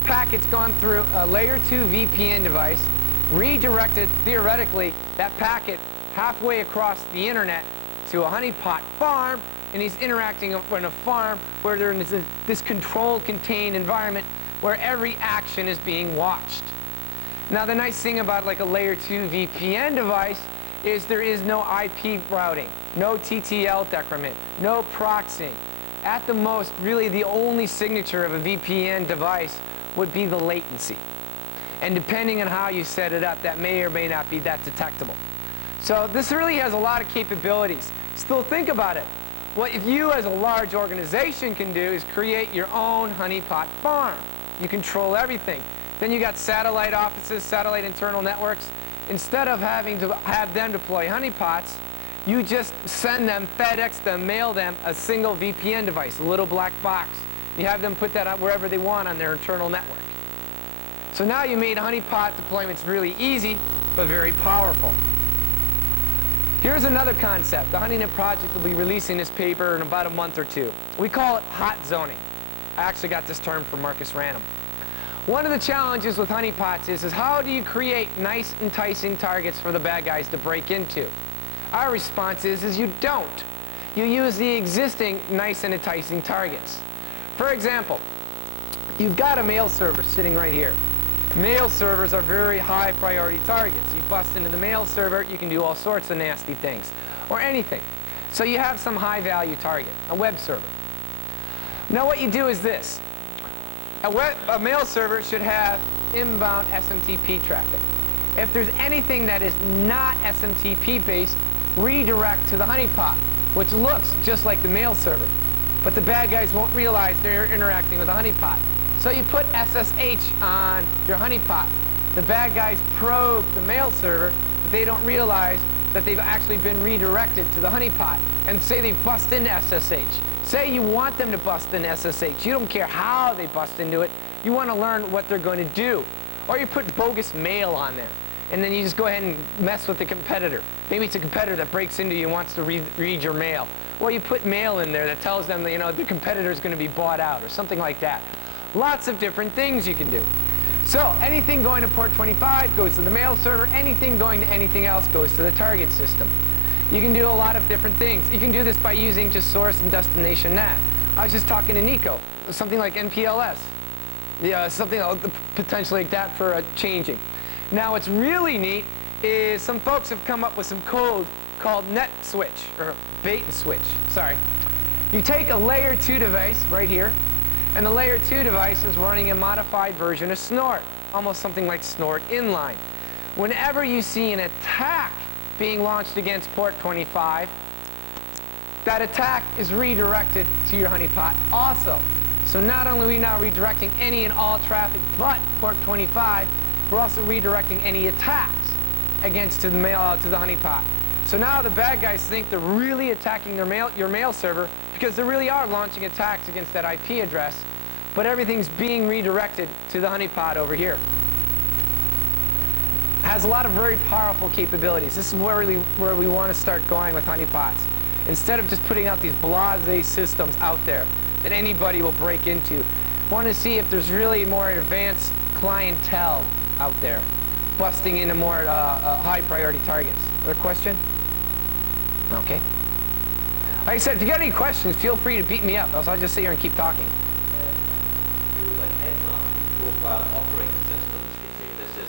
packet's gone through a layer 2 VPN device, redirected, theoretically, that packet halfway across the internet to a honeypot farm, and he's interacting in a farm where they're in this controlled, contained environment where every action is being watched. Now, the nice thing about like a layer 2 VPN device is there is no IP routing, no TTL decrement, no proxying. At the most, really the only signature of a VPN device would be the latency. And depending on how you set it up, that may or may not be that detectable. So this really has a lot of capabilities. Still, think about it. What if you as a large organization can do is create your own honeypot farm. You control everything. Then you got satellite offices, satellite internal networks. Instead of having to have them deploy honeypots, you just send them, FedEx them, mail them a single VPN device, a little black box. You have them put that out wherever they want on their internal network. So now you made honeypot deployments really easy, but very powerful. Here's another concept. The HoneyNet project will be releasing this paper in about a month or two. We call it hot zoning. I actually got this term from Marcus Random. One of the challenges with honeypots is how do you create nice, enticing targets for the bad guys to break into? Our response is you don't. You use the existing nice and enticing targets. For example, you've got a mail server sitting right here. Mail servers are very high priority targets. You bust into the mail server, you can do all sorts of nasty things, or anything. So you have some high value target, a web server. Now what you do is this. A mail server should have inbound SMTP traffic. If there's anything that is not SMTP based, redirect to the honeypot, which looks just like the mail server. But the bad guys won't realize they're interacting with a honeypot. So you put SSH on your honeypot. The bad guys probe the mail server. they don't realize that they've actually been redirected to the honeypot. And say they bust into SSH. Say you want them to bust into SSH. You don't care how they bust into it. You want to learn what they're going to do. Or you put bogus mail on there. And then you just go ahead and mess with the competitor. Maybe it's a competitor that breaks into you and wants to read your mail. Well, you put mail in there that tells them that, you know, the competitor is going to be bought out or something like that. Lots of different things you can do. So anything going to port 25 goes to the mail server. Anything going to anything else goes to the target system. You can do a lot of different things. You can do this by using just source and destination NAT. I was just talking to Nico, something like NPLS. Yeah, something potentially like that for changing. Now what's really neat is some folks have come up with some code called net switch, or bait and switch, sorry. You take a layer 2 device right here, and the layer 2 device is running a modified version of Snort, almost something like Snort inline. Whenever you see an attack being launched against port 25, that attack is redirected to your honeypot also. So not only are we now redirecting any and all traffic but port 25, we're also redirecting any attacks against to the honeypot. So now the bad guys think they're really attacking your mail server because they really are launching attacks against that IP address, but everything's being redirected to the honeypot over here. Has a lot of very powerful capabilities. This is where we want to start going with honeypots. Instead of just putting out these blasé systems out there that anybody will break into, want to see if there's really more advanced clientele out there, busting into more high priority targets. Other question? Okay. Like I said, if you got any questions, feel free to beat me up, else I'll just sit here and keep talking. Tools like Nmap and profile operating systems can say this is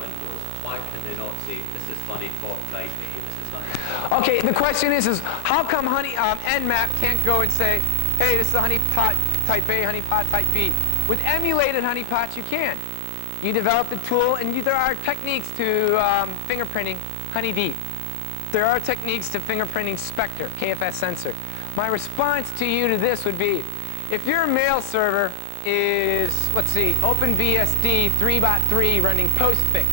Windows. Why can they not say this is funny port type A, this is funny? Okay, the question is how come Nmap can't go and say, hey, this is a honeypot type A, honeypot type B? With emulated honeypots, you can. You develop the tool, and there are techniques to fingerprinting HoneyD. There are techniques to fingerprinting Spectre, KFS sensor. My response to you to this would be, if your mail server is, let's see, OpenBSD 3.3 running postfix,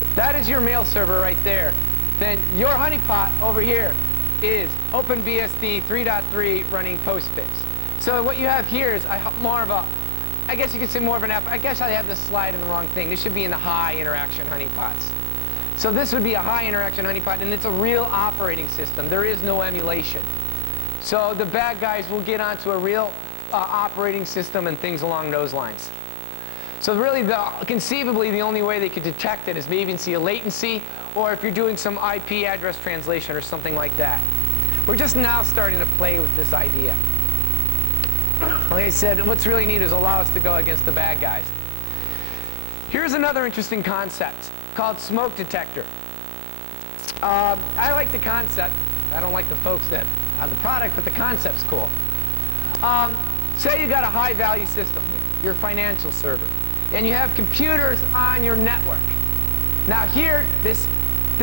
if that is your mail server right there, then your honeypot over here is OpenBSD 3.3 running postfix. So what you have here is more of a, I guess you could say more of an app. I guess I have this slide in the wrong thing. This should be in the high interaction honeypots. So this would be a high interaction honeypot, and it's a real operating system. There is no emulation. So the bad guys will get onto a real operating system and things along those lines. So really, conceivably, the only way they could detect it is maybe even see a latency, or if you're doing some IP address translation or something like that. We're just now starting to play with this idea. Like I said, what's really neat is allow us to go against the bad guys. Here's another interesting concept called smoke detector. I like the concept. I don't like the folks that have the product, but the concept's cool. Say you got a high value system here, your financial server, and you have computers on your network. Now here, this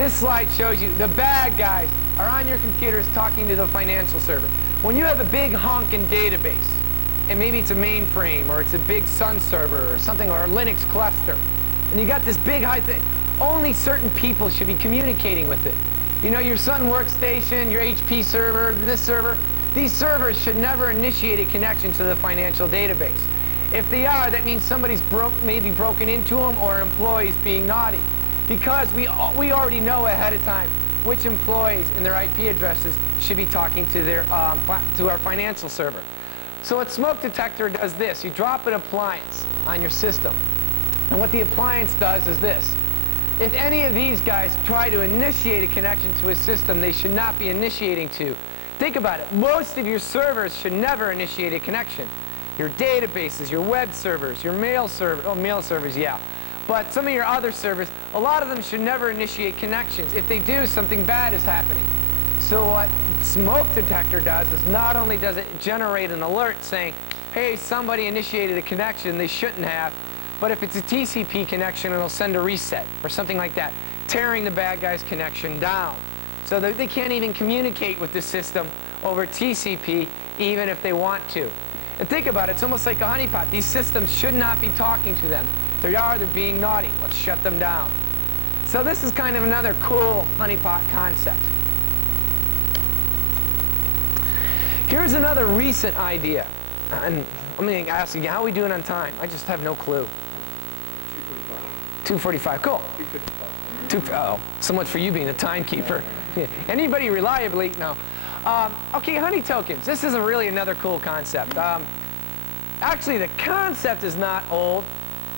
slide shows you the bad guys are on your computers talking to the financial server. When you have a big honking database, and maybe it's a mainframe, or it's a big Sun server, or something, or a Linux cluster, and you got this big high thing, only certain people should be communicating with it. You know, your Sun workstation, your HP server, this server, these servers should never initiate a connection to the financial database. If they are, that means somebody's maybe broken into them, or an employee's being naughty. Because we already know ahead of time which employees and their IP addresses should be talking to their to our financial server. So what smoke detector does this: you drop an appliance on your system, and what the appliance does is this: if any of these guys try to initiate a connection to a system they should not be initiating to, think about it. Most of your servers should never initiate a connection. Your databases, your web servers, your mail server, oh, mail servers, yeah. But some of your other servers, a lot of them should never initiate connections. If they do, something bad is happening. So what smoke detector does is not only does it generate an alert saying, hey, somebody initiated a connection they shouldn't have, but if it's a TCP connection, it'll send a reset or something like that, tearing the bad guy's connection down. So that they can't even communicate with the system over TCP, even if they want to. And think about it, it's almost like a honeypot. These systems should not be talking to them. If they are, they're being naughty. Let's shut them down. So this is kind of another cool honeypot concept. Here's another recent idea. And I'm going to ask you, how are we doing on time? I just have no clue. 2:45. Cool. 2:55. Oh, so much for you being the timekeeper. Yeah. Anybody reliably? No. Okay, honey tokens. This is really another cool concept. Actually, the concept is not old.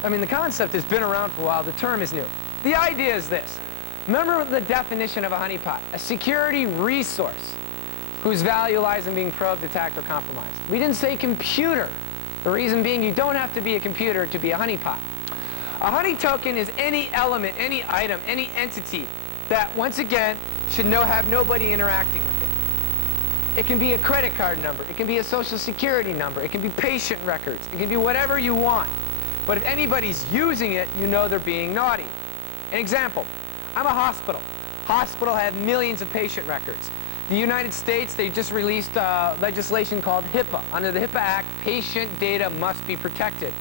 I mean, the concept has been around for a while. The term is new. The idea is this. Remember the definition of a honeypot: a security resource whose value lies in being probed, attacked, or compromised. We didn't say computer. The reason being, you don't have to be a computer to be a honeypot. A honey token is any element, any item, any entity that, once again, should have nobody interacting with it. It can be a credit card number. It can be a social security number. It can be patient records. It can be whatever you want. But if anybody's using it, you know they're being naughty. An example, I'm a hospital. Hospital have millions of patient records. The United States, they just released legislation called HIPAA. Under the HIPAA Act, patient data must be protected.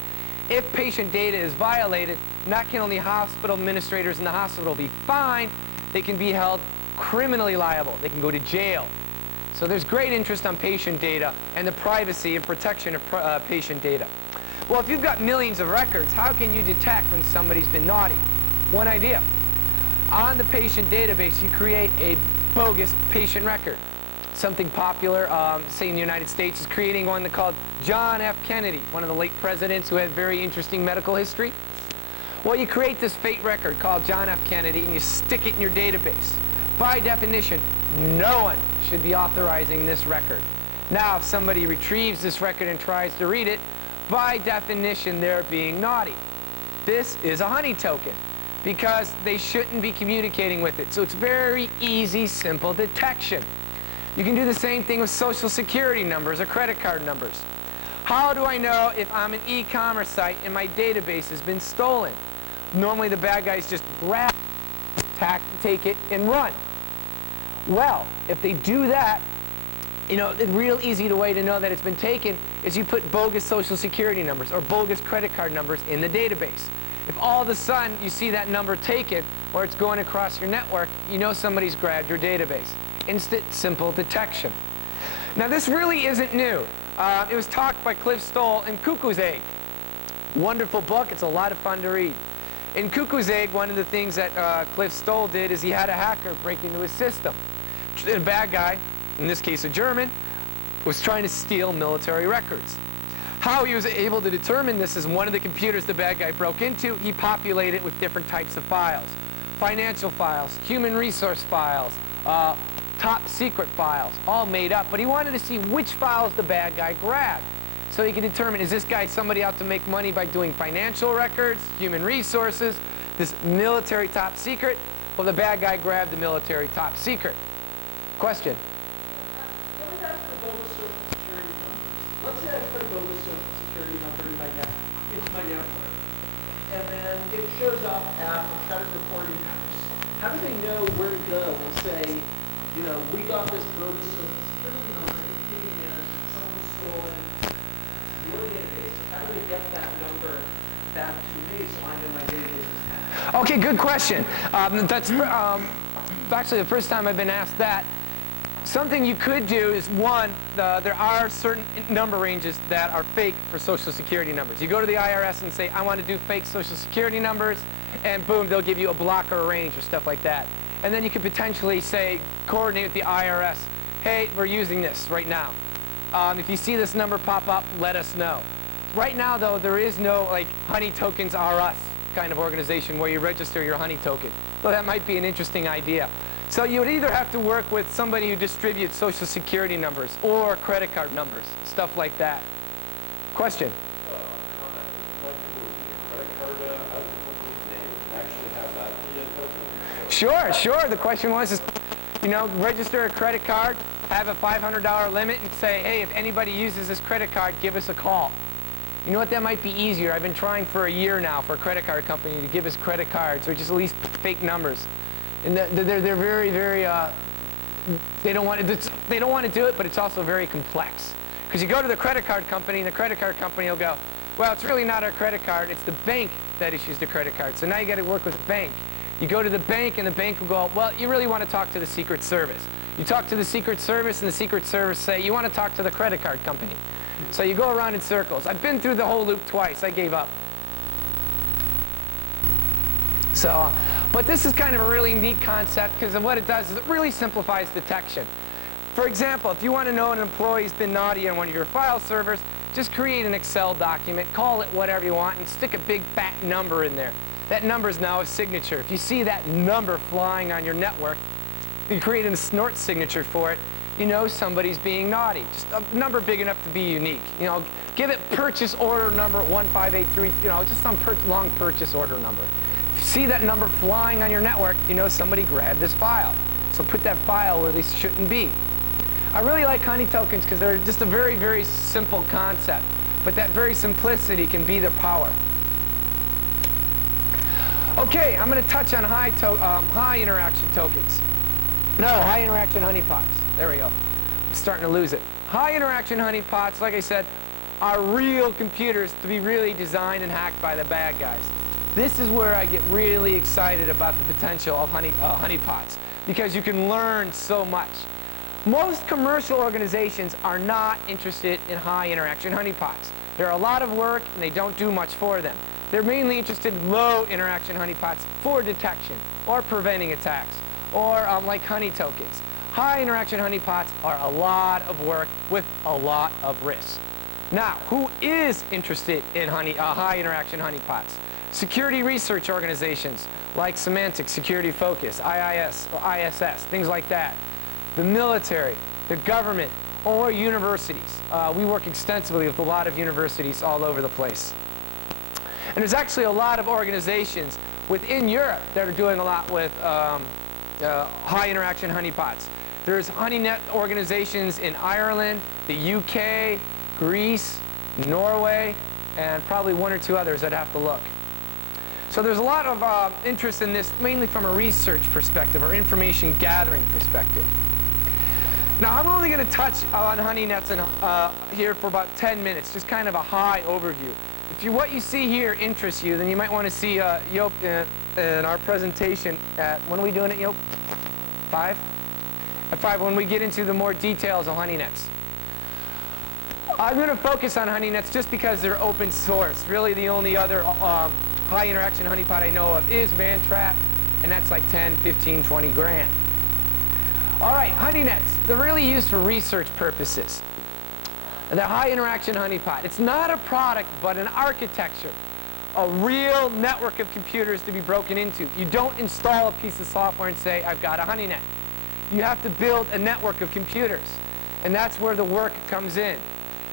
If patient data is violated, not only hospital administrators in the hospital be fined, they can be held criminally liable. They can go to jail. So there's great interest on patient data and the privacy and protection of patient data. Well, if you've got millions of records, how can you detect when somebody's been naughty? One idea. On the patient database, you create a bogus patient record. Something popular, say in the United States, is creating one called John F. Kennedy, one of the late presidents who had very interesting medical history. Well, you create this fake record called John F. Kennedy and you stick it in your database. By definition, no one should be authorizing this record. Now, if somebody retrieves this record and tries to read it, by definition, they're being naughty. This is a honey token because they shouldn't be communicating with it. So it's very easy, simple detection. You can do the same thing with social security numbers or credit card numbers. How do I know if I'm an e-commerce site and my database has been stolen? Normally the bad guys just grab, take it, and run. Well, if they do that, you know, the real easy way to know that it's been taken is you put bogus social security numbers or bogus credit card numbers in the database. If all of a sudden you see that number taken or it's going across your network, you know somebody's grabbed your database. Instant, simple detection. Now this really isn't new. It was taught by Cliff Stoll in Cuckoo's Egg. Wonderful book. It's a lot of fun to read. In Cuckoo's Egg, one of the things that Cliff Stoll did is he had a hacker break into his system. A bad guy, in this case a German, was trying to steal military records. How he was able to determine this is one of the computers the bad guy broke into, he populated it with different types of files. Financial files, human resource files, top secret files, all made up. But he wanted to see which files the bad guy grabbed. So he could determine, is this guy somebody out to make money by doing financial records, human resources, this military top secret? Well, the bad guy grabbed the military top secret. Question? Going back to the bogus social security numbers, let's say I put a bogus social security number into my network, and then it shows up at a credit reporting house. How do they know where to go and say, you know, we got this bogus social security number, it came in, someone stole it, your database. How do they get that number back to me so I know my database is hacked? Okay, good question. That's actually the first time I've been asked that. Something you could do is, one, there are certain number ranges that are fake for social security numbers. You go to the IRS and say, I want to do fake social security numbers, and boom, they'll give you a block or a range or stuff like that. And then you could potentially say, coordinate with the IRS, hey, we're using this right now. If you see this number pop up, let us know. Right now, though, there is no like Honey Tokens R Us kind of organization where you register your honey token. So that might be an interesting idea. So you would either have to work with somebody who distributes social security numbers or credit card numbers, stuff like that. Question? Sure, sure. The question was, you know, register a credit card, have a $500 limit, and say, hey, if anybody uses this credit card, give us a call. You know what, that might be easier. I've been trying for a year now for a credit card company to give us credit cards, or just at least fake numbers. And they're very, very, they don't want to do it, but it's also very complex. Because you go to the credit card company, and the credit card company will go, well, it's really not our credit card, it's the bank that issues the credit card. So now you got to work with the bank. You go to the bank, and the bank will go, well, you really want to talk to the Secret Service. You talk to the Secret Service, and the Secret Service say, you want to talk to the credit card company. So you go around in circles. I've been through the whole loop twice. I gave up. So, but this is kind of a really neat concept because what it does is it really simplifies detection. For example, if you want to know an employee's been naughty on one of your file servers, just create an Excel document, call it whatever you want, and stick a big fat number in there. That number is now a signature. If you see that number flying on your network, you create a snort signature for it, you know somebody's being naughty. Just a number big enough to be unique. You know, give it purchase order number 1583, you know, just some long purchase order number. If you see that number flying on your network, you know somebody grabbed this file. So put that file where they shouldn't be. I really like honey tokens because they're just a very, very simple concept. But that very simplicity can be their power. Okay, I'm going to touch on high interaction tokens. No, high interaction honeypots. There we go. I'm starting to lose it. High interaction honeypots, like I said, are real computers to be really designed and hacked by the bad guys. This is where I get really excited about the potential of honeypots because you can learn so much. Most commercial organizations are not interested in high interaction honeypots. They're a lot of work and they don't do much for them. They're mainly interested in low interaction honeypots for detection or preventing attacks or like honey tokens. High interaction honeypots are a lot of work with a lot of risk. Now, who is interested in high interaction honeypots? Security research organizations like Symantec, Security Focus, IIS, or ISS, things like that. The military, the government, or universities. We work extensively with a lot of universities all over the place. And there's actually a lot of organizations within Europe that are doing a lot with high interaction honeypots. There's HoneyNet organizations in Ireland, the UK, Greece, Norway, and probably one or two others. I'd have to look. So there's a lot of interest in this, mainly from a research perspective or information gathering perspective. Now, I'm only going to touch on HoneyNets here for about 10 minutes, just kind of a high overview. If what you see here interests you, then you might want to see Joop in our presentation at, when are we doing it, Joop? 5? At 5, when we get into the more details of HoneyNets. I'm going to focus on HoneyNets just because they're open source. Really, the only other high interaction honeypot I know of is Mantrap, and that's like 10, 15, 20 grand. All right, HoneyNets, they're really used for research purposes. The high interaction honeypot. It's not a product, but an architecture. A real network of computers to be broken into. You don't install a piece of software and say, I've got a HoneyNet. You have to build a network of computers. And that's where the work comes in.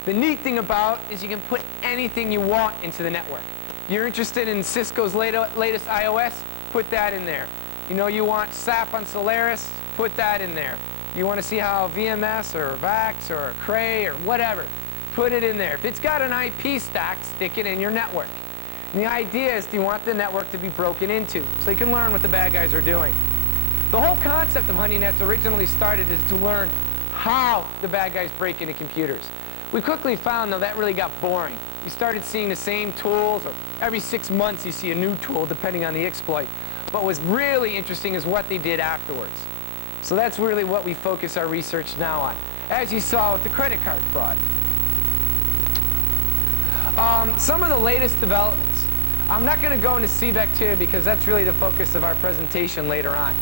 The neat thing about is you can put anything you want into the network. You're interested in Cisco's latest iOS? Put that in there. You know you want SAP on Solaris? Put that in there. You want to see how VMS or VAX or Cray or whatever, put it in there. If it's got an IP stack, stick it in your network. And the idea is you want the network to be broken into so you can learn what the bad guys are doing. The whole concept of HoneyNets originally started is to learn how the bad guys break into computers. We quickly found, though, that really got boring. We started seeing the same tools, or every 6 months you see a new tool depending on the exploit. But what's really interesting is what they did afterwards. So that's really what we focus our research now on, as you saw with the credit card fraud. Some of the latest developments. I'm not going to go into cBACT2 because that's really the focus of our presentation later on.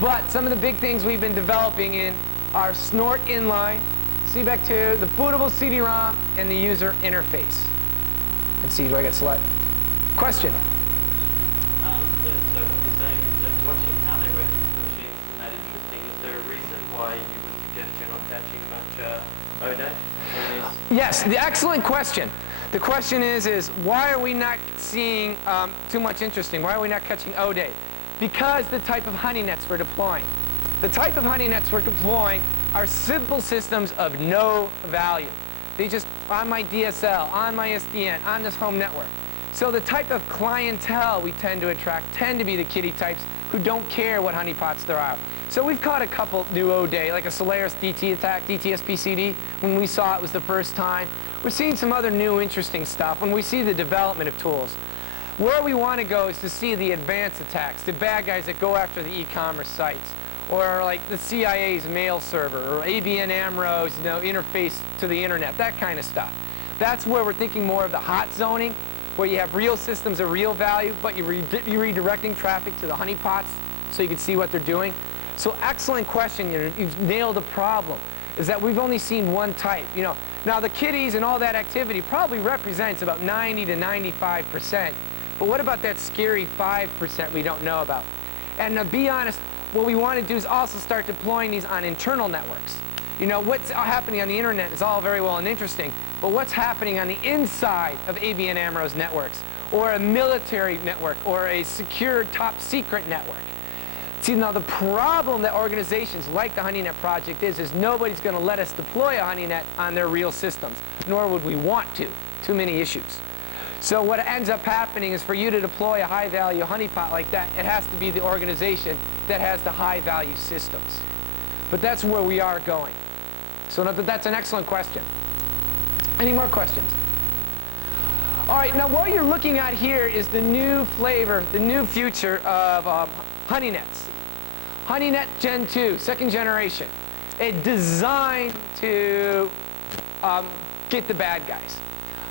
But some of the big things we've been developing in are Snort Inline, cBACT2, the bootable CD-ROM, and the user interface. Let's see, do I get select? Question? So what you're saying is that watching how they wreck into machines isn't that interesting. Is there a reason why you would suggest you're not catching much ODA? Yes, the excellent question. The question is why are we not seeing too much interesting? Why are we not catching ODA? Because the type of HoneyNets we're deploying. The type of HoneyNets we're deploying are simple systems of no value. They just, on my DSL, on my SDN, on this home network. So the type of clientele we tend to attract tend to be the kiddie types who don't care what honeypots there are. So we've caught a couple new ODA, like a Solaris DT attack, DTSPCD, when we saw it was the first time. We're seeing some other new interesting stuff when we see the development of tools. Where we want to go is to see the advanced attacks, the bad guys that go after the e-commerce sites, or like the CIA's mail server, or ABN AMRO's interface to the internet, that kind of stuff. That's where we're thinking more of the hot zoning, where you have real systems of real value, but you're redirecting traffic to the honeypots so you can see what they're doing. So excellent question. You've nailed the problem, is that we've only seen one type. Now the kiddies and all that activity probably represents about 90 to 95%. But what about that scary 5% we don't know about? And to be honest, what we want to do is also start deploying these on internal networks. What's happening on the internet is all very well and interesting, but what's happening on the inside of ABN AMRO's networks, or a military network, or a secure top secret network? See, now the problem that organizations like the HoneyNet project is nobody's going to let us deploy a HoneyNet on their real systems, nor would we want to. Too many issues. So what ends up happening is, for you to deploy a high-value honeypot like that, it has to be the organization that has the high-value systems. But that's where we are going. So that's an excellent question. Any more questions? All right, now what you're looking at here is the new flavor, the new future of HoneyNets. HoneyNet Gen 2, second generation. It's designed to get the bad guys.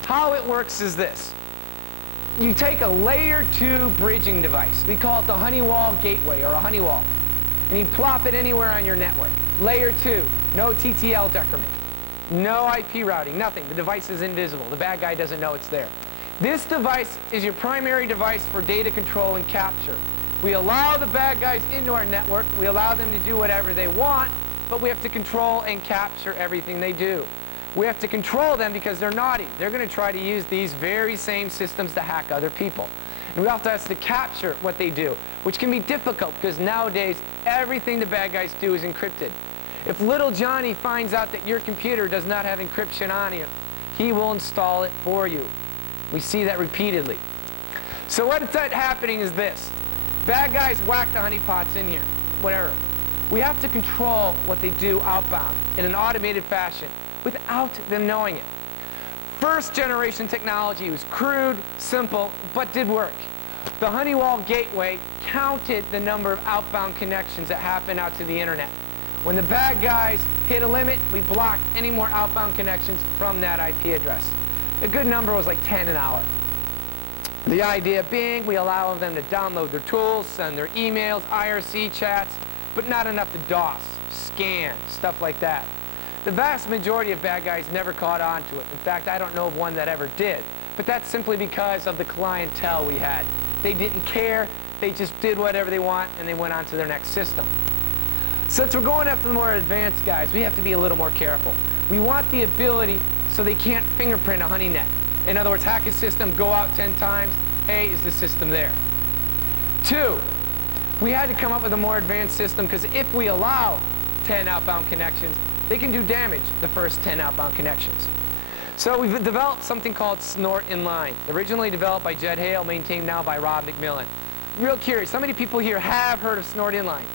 How it works is this. You take a layer 2 bridging device. We call it the Honeywall Gateway, or a Honeywall. And you plop it anywhere on your network. Layer 2, no TTL decrement, no IP routing, nothing. The device is invisible. The bad guy doesn't know it's there. This device is your primary device for data control and capture. We allow the bad guys into our network. We allow them to do whatever they want, but we have to control and capture everything they do. We have to control them because they're naughty. They're going to try to use these very same systems to hack other people. And we also have to capture what they do, which can be difficult because nowadays everything the bad guys do is encrypted. If little Johnny finds out that your computer does not have encryption on it, he will install it for you. We see that repeatedly. So what's happening is this. Bad guys whack the honeypots in here, whatever. We have to control what they do outbound in an automated fashion without them knowing it. First generation technology was crude, simple, but did work. The Honeywall Gateway counted the number of outbound connections that happened out to the internet. When the bad guys hit a limit, we blocked any more outbound connections from that IP address. A good number was like 10 an hour. The idea being, we allow them to download their tools, send their emails, IRC chats, but not enough to DOS, scan, stuff like that. The vast majority of bad guys never caught on to it. In fact, I don't know of one that ever did. But that's simply because of the clientele we had. They didn't care. They just did whatever they want, and they went on to their next system. Since we're going after the more advanced guys, we have to be a little more careful. We want the ability so they can't fingerprint a HoneyNet. In other words, hack a system, go out 10 times, hey, is the system there? 2, we had to come up with a more advanced system because if we allow 10 outbound connections, they can do damage the first 10 outbound connections. So we've developed something called Snort Inline, originally developed by Jed Hale, maintained now by Rob McMillan. Real curious, how many people here have heard of Snort Inline?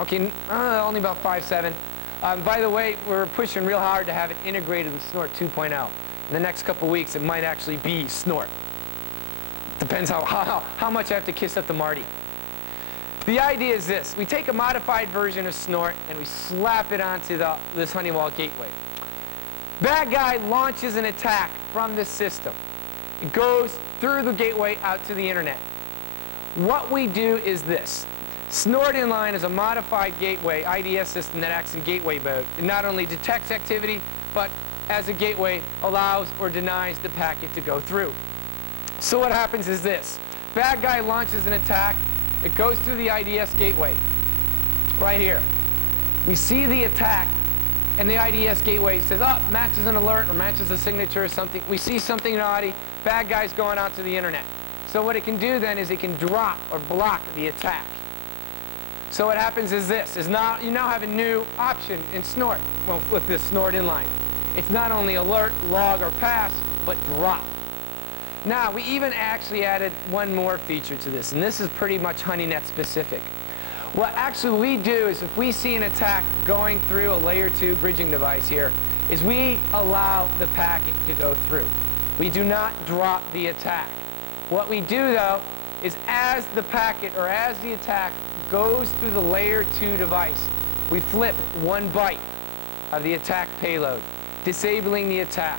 Okay, only about 5, 7. By the way, we're pushing real hard to have it integrated with Snort 2.0. In the next couple weeks, it might actually be Snort. Depends how much I have to kiss up to Marty. The idea is this. We take a modified version of Snort and we slap it onto this Honeywall Gateway. Bad guy launches an attack from this system. It goes through the gateway out to the internet. What we do is this. Snort Inline is a modified gateway IDS system that acts in gateway mode. It not only detects activity, but as a gateway allows or denies the packet to go through. So what happens is this. Bad guy launches an attack. It goes through the IDS gateway. Right here. We see the attack, and the IDS gateway says, oh, matches an alert or matches a signature or something. We see something naughty. Bad guy's going out to the internet. So what it can do then is it can drop or block the attack. So what happens is this. You now have a new option in Snort, well, with this Snort Inline. It's not only alert, log, or pass, but drop. Now, we even actually added one more feature to this, and this is pretty much HoneyNet specific. What actually we do is if we see an attack going through a layer 2 bridging device here, is we allow the packet to go through. We do not drop the attack. What we do, though, is as the packet or as the attack goes through the layer 2 device, we flip 1 byte of the attack payload, disabling the attack.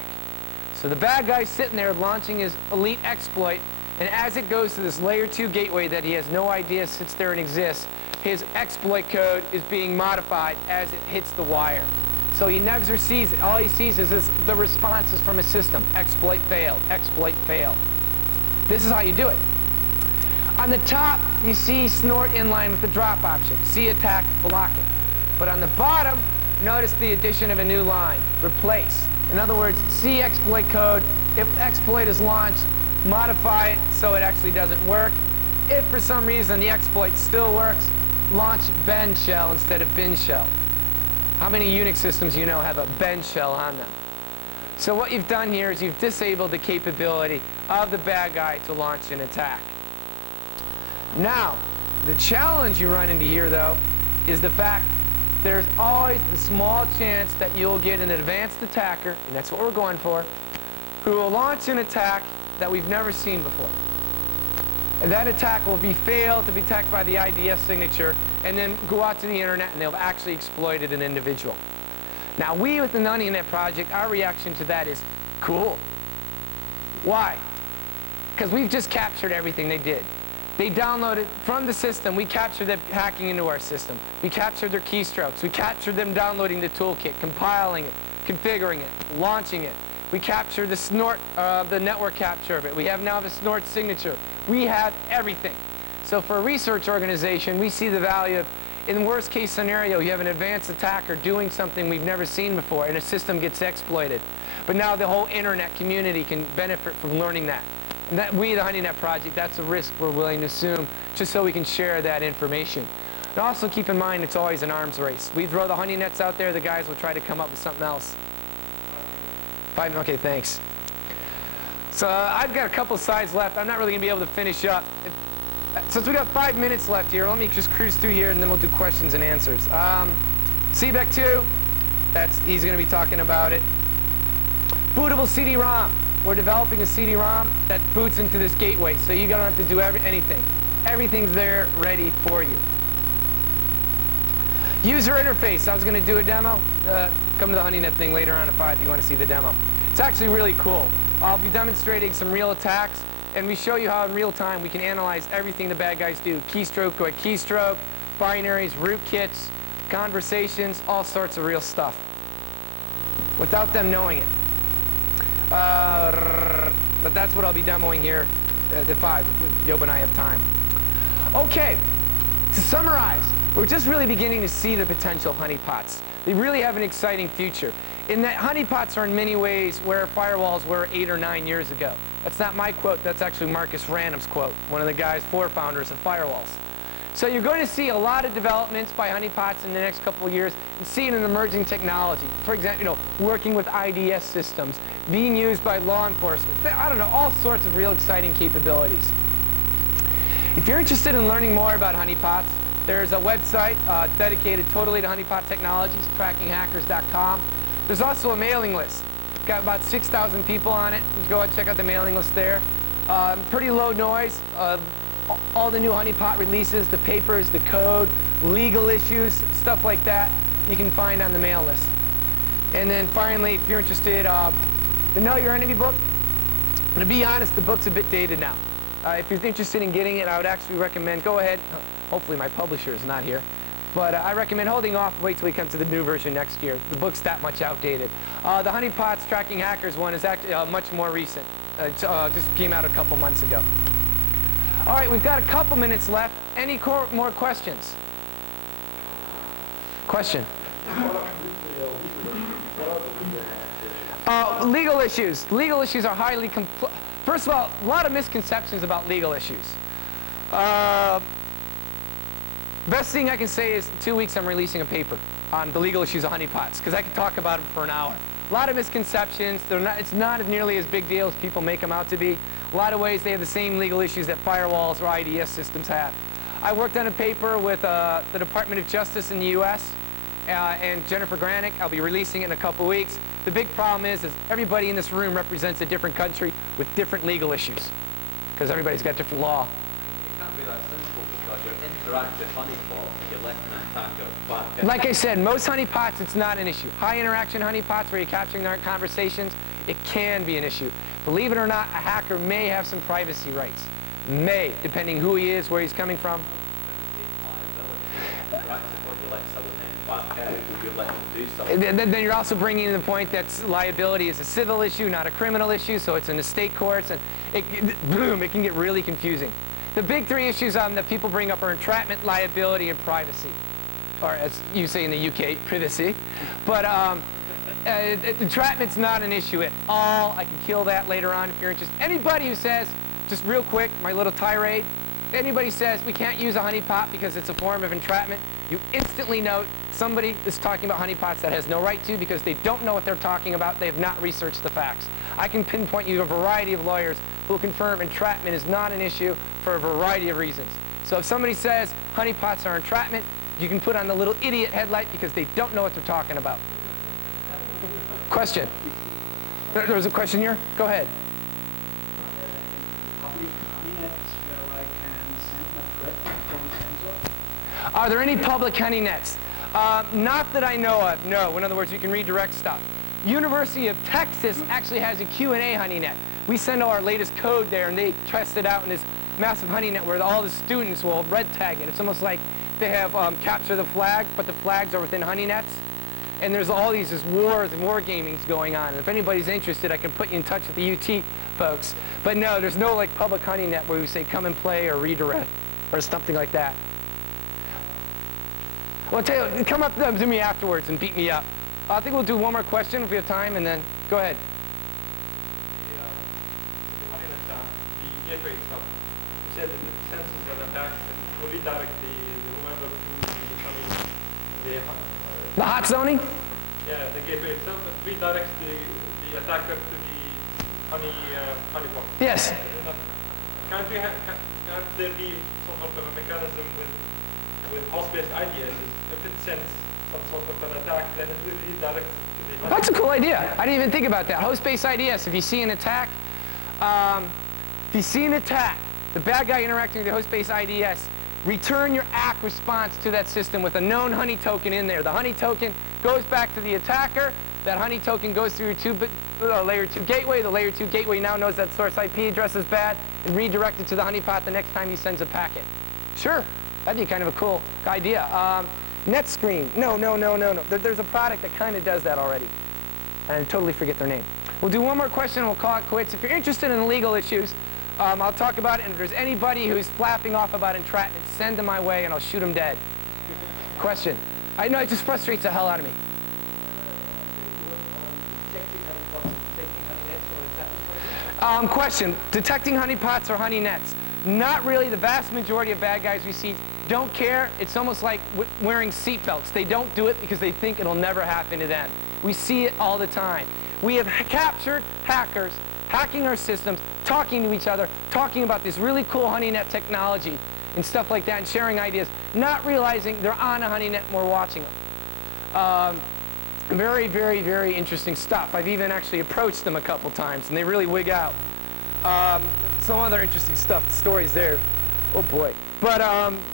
So the bad guy's sitting there launching his elite exploit, and as it goes to this layer 2 gateway that he has no idea sits there and exists, his exploit code is being modified as it hits the wire. So he never sees it. All he sees is the responses from his system. Exploit fail, exploit fail. This is how you do it. On the top, you see snort inline with the drop option. See attack, block it. But on the bottom, notice the addition of a new line, replace. In other words, see exploit code. If exploit is launched, modify it so it actually doesn't work. If for some reason the exploit still works, launch bend shell instead of bin shell. How many Unix systems you know have a bend shell on them? So what you've done here is you've disabled the capability of the bad guy to launch an attack. Now, the challenge you run into here, though, is the fact there's always the small chance that you'll get an advanced attacker, and that's what we're going for, who will launch an attack that we've never seen before. And that attack will be failed to be detected by the IDS signature and then go out to the internet and they'll actually exploited an individual. Now we with the HoneyNet project, our reaction to that is cool. Why? Because we've just captured everything they did. They downloaded from the system, we captured them hacking into our system. We captured their keystrokes. We captured them downloading the toolkit, compiling it, configuring it, launching it. We captured the snort, the network capture of it. We have now the snort signature. We have everything. So for a research organization, we see the value of, in the worst case scenario, you have an advanced attacker doing something we've never seen before and a system gets exploited. But now the whole internet community can benefit from learning that. And that we, the HoneyNet project, that's a risk we're willing to assume just so we can share that information. And also keep in mind it's always an arms race. We throw the HoneyNets out there, the guys will try to come up with something else. 5, okay, thanks. So I've got a couple slides left. I'm not really going to be able to finish up. Since we got 5 minutes left here, let me just cruise through here and then we'll do questions and answers. CBEC 2, he's going to be talking about it. Bootable CD-ROM. We're developing a CD-ROM that boots into this gateway, so you don't have to do anything. Everything's there ready for you. User interface. I was going to do a demo. Come to the HoneyNet thing later on at 5 if you want to see the demo. It's actually really cool. I'll be demonstrating some real attacks, and we show you how in real time we can analyze everything the bad guys do. Keystroke by keystroke, binaries, rootkits, conversations, all sorts of real stuff without them knowing it. But that's what I'll be demoing here at 5 if Job and I have time. Okay, to summarize, we're just really beginning to see the potential of honeypots. They really have an exciting future. In that honeypots are in many ways where firewalls were 8 or 9 years ago. That's not my quote, that's actually Marcus Random's quote, one of the guys, 4 founders of firewalls. So you're going to see a lot of developments by honeypots in the next couple of years and see an emerging technology. For example, working with IDS systems, being used by law enforcement. I don't know, all sorts of real exciting capabilities. If you're interested in learning more about honeypots, there's a website dedicated totally to honeypot technologies, trackinghackers.com. There's also a mailing list. Got about 6,000 people on it. Go and check out the mailing list there. Pretty low noise. All the new honeypot releases, the papers, the code, legal issues, stuff like that, you can find on the mail list. And then finally, if you're interested, the Know Your Enemy book. To be honest, the book's a bit dated now. If you're interested in getting it, I would actually recommend, go ahead. Hopefully my publisher is not here. But I recommend holding off, wait till we come to the new version next year. The book's that much outdated. The Honeypots Tracking Hackers one is actually much more recent. It just came out a couple months ago. All right, we've got a couple minutes left. Any more questions? Question? Legal issues. Legal issues are highly complex. First of all, a lot of misconceptions about legal issues. Best thing I can say is in 2 weeks I'm releasing a paper on the legal issues of honeypots because I could talk about them for an hour. A lot of misconceptions. It's not nearly as big deal as people make them out to be. A lot of ways they have the same legal issues that firewalls or IDS systems have. I worked on a paper with the Department of Justice in the US and Jennifer Granick. I'll be releasing it in a couple weeks. The big problem is everybody in this room represents a different country with different legal issues. because everybody's got different law. It can't be that simple because your interactive honeypot, if you're letting that attacker back in. Like I said, most honeypots, it's not an issue. High interaction honeypots where you're capturing their conversations, it can be an issue. Believe it or not, a hacker may have some privacy rights. May, depending who he is, where he's coming from. Then you're also bringing in the point that liability is a civil issue, not a criminal issue, so it's in the state courts, and boom, it can get really confusing. The big three issues that people bring up are entrapment, liability, and privacy. Or as you say in the UK, privacy. But entrapment's not an issue at all. I can kill that later on if you're interested. Anybody who says, just real quick, my little tirade, if anybody says we can't use a honeypot because it's a form of entrapment, you instantly note somebody is talking about honeypots that has no right to because they don't know what they're talking about. They have not researched the facts. I can pinpoint you a variety of lawyers who will confirm entrapment is not an issue for a variety of reasons. So if somebody says honeypots are entrapment, you can put on the little idiot headlight because they don't know what they're talking about. Question? There was a question here? Go ahead. Are there any public honey nets? Not that I know of, no. In other words, you can redirect stuff. University of Texas actually has a Q&A honey net. We send all our latest code there, and they test it out in this massive honey net where all the students will red tag it. It's almost like they have capture the flag, but the flags are within honey nets. And there's all these wars and war gamings going on. And if anybody's interested, I can put you in touch with the UT folks. But no, there's no like public honey net where we say come and play or redirect or something like that. Well, I'll tell you, come up to me afterwards and beat me up. I think we'll do one more question if we have time, and then go ahead. The gateway stuff. You said that the sensors that attacks will redirect whoever to The hot zoning? Yeah, the gateway itself redirects the attacker to the honeypot. Yes. Can't there be some sort of a mechanism with host-based IDS? If it sends some sort of an attack, then it will redirect to the honeypot. That's a cool idea. I didn't even think about that. Host-based IDS, if you see an attack, the bad guy interacting with the host-based IDS, return your ACK response to that system with a known honey token in there. The honey token goes back to the attacker. That honey token goes through your layer 2 gateway. The layer 2 gateway now knows that source IP address is bad and redirect it to the honeypot the next time he sends a packet. Sure, that'd be kind of a cool idea. NetScreen, no. There's a product that kind of does that already. And I totally forget their name. We'll do one more question and we'll call it quits. If you're interested in legal issues, I'll talk about it, and if there's anybody who's flapping off about entrapment, send them my way and I'll shoot them dead. Question? I know it just frustrates the hell out of me. Question, detecting honeypots or honey nets? Not really. The vast majority of bad guys we see don't care. It's almost like wearing seatbelts. They don't do it because they think it'll never happen to them. We see it all the time. We have captured hackers hacking our systems, talking to each other, talking about this really cool honey net technology and stuff like that, and sharing ideas, not realizing they're on a honey net and we're watching them. Very, very, very interesting stuff. I've even actually approached them a couple times, and they really wig out. Some other interesting stuff, stories there. Oh boy. But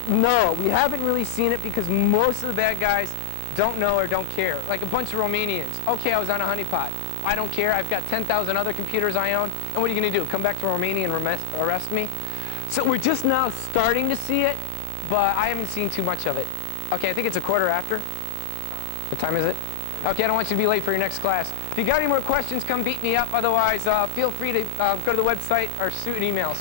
no, we haven't really seen it because most of the bad guys don't know or don't care. Like a bunch of Romanians. Okay, I was on a honeypot. I don't care. I've got 10,000 other computers I own. And what are you going to do? Come back to Romania and arrest me? So we're just now starting to see it, but I haven't seen too much of it. Okay, I think it's a quarter after. What time is it? Okay, I don't want you to be late for your next class. If you got any more questions, come beat me up. Otherwise, feel free to go to the website or shoot emails.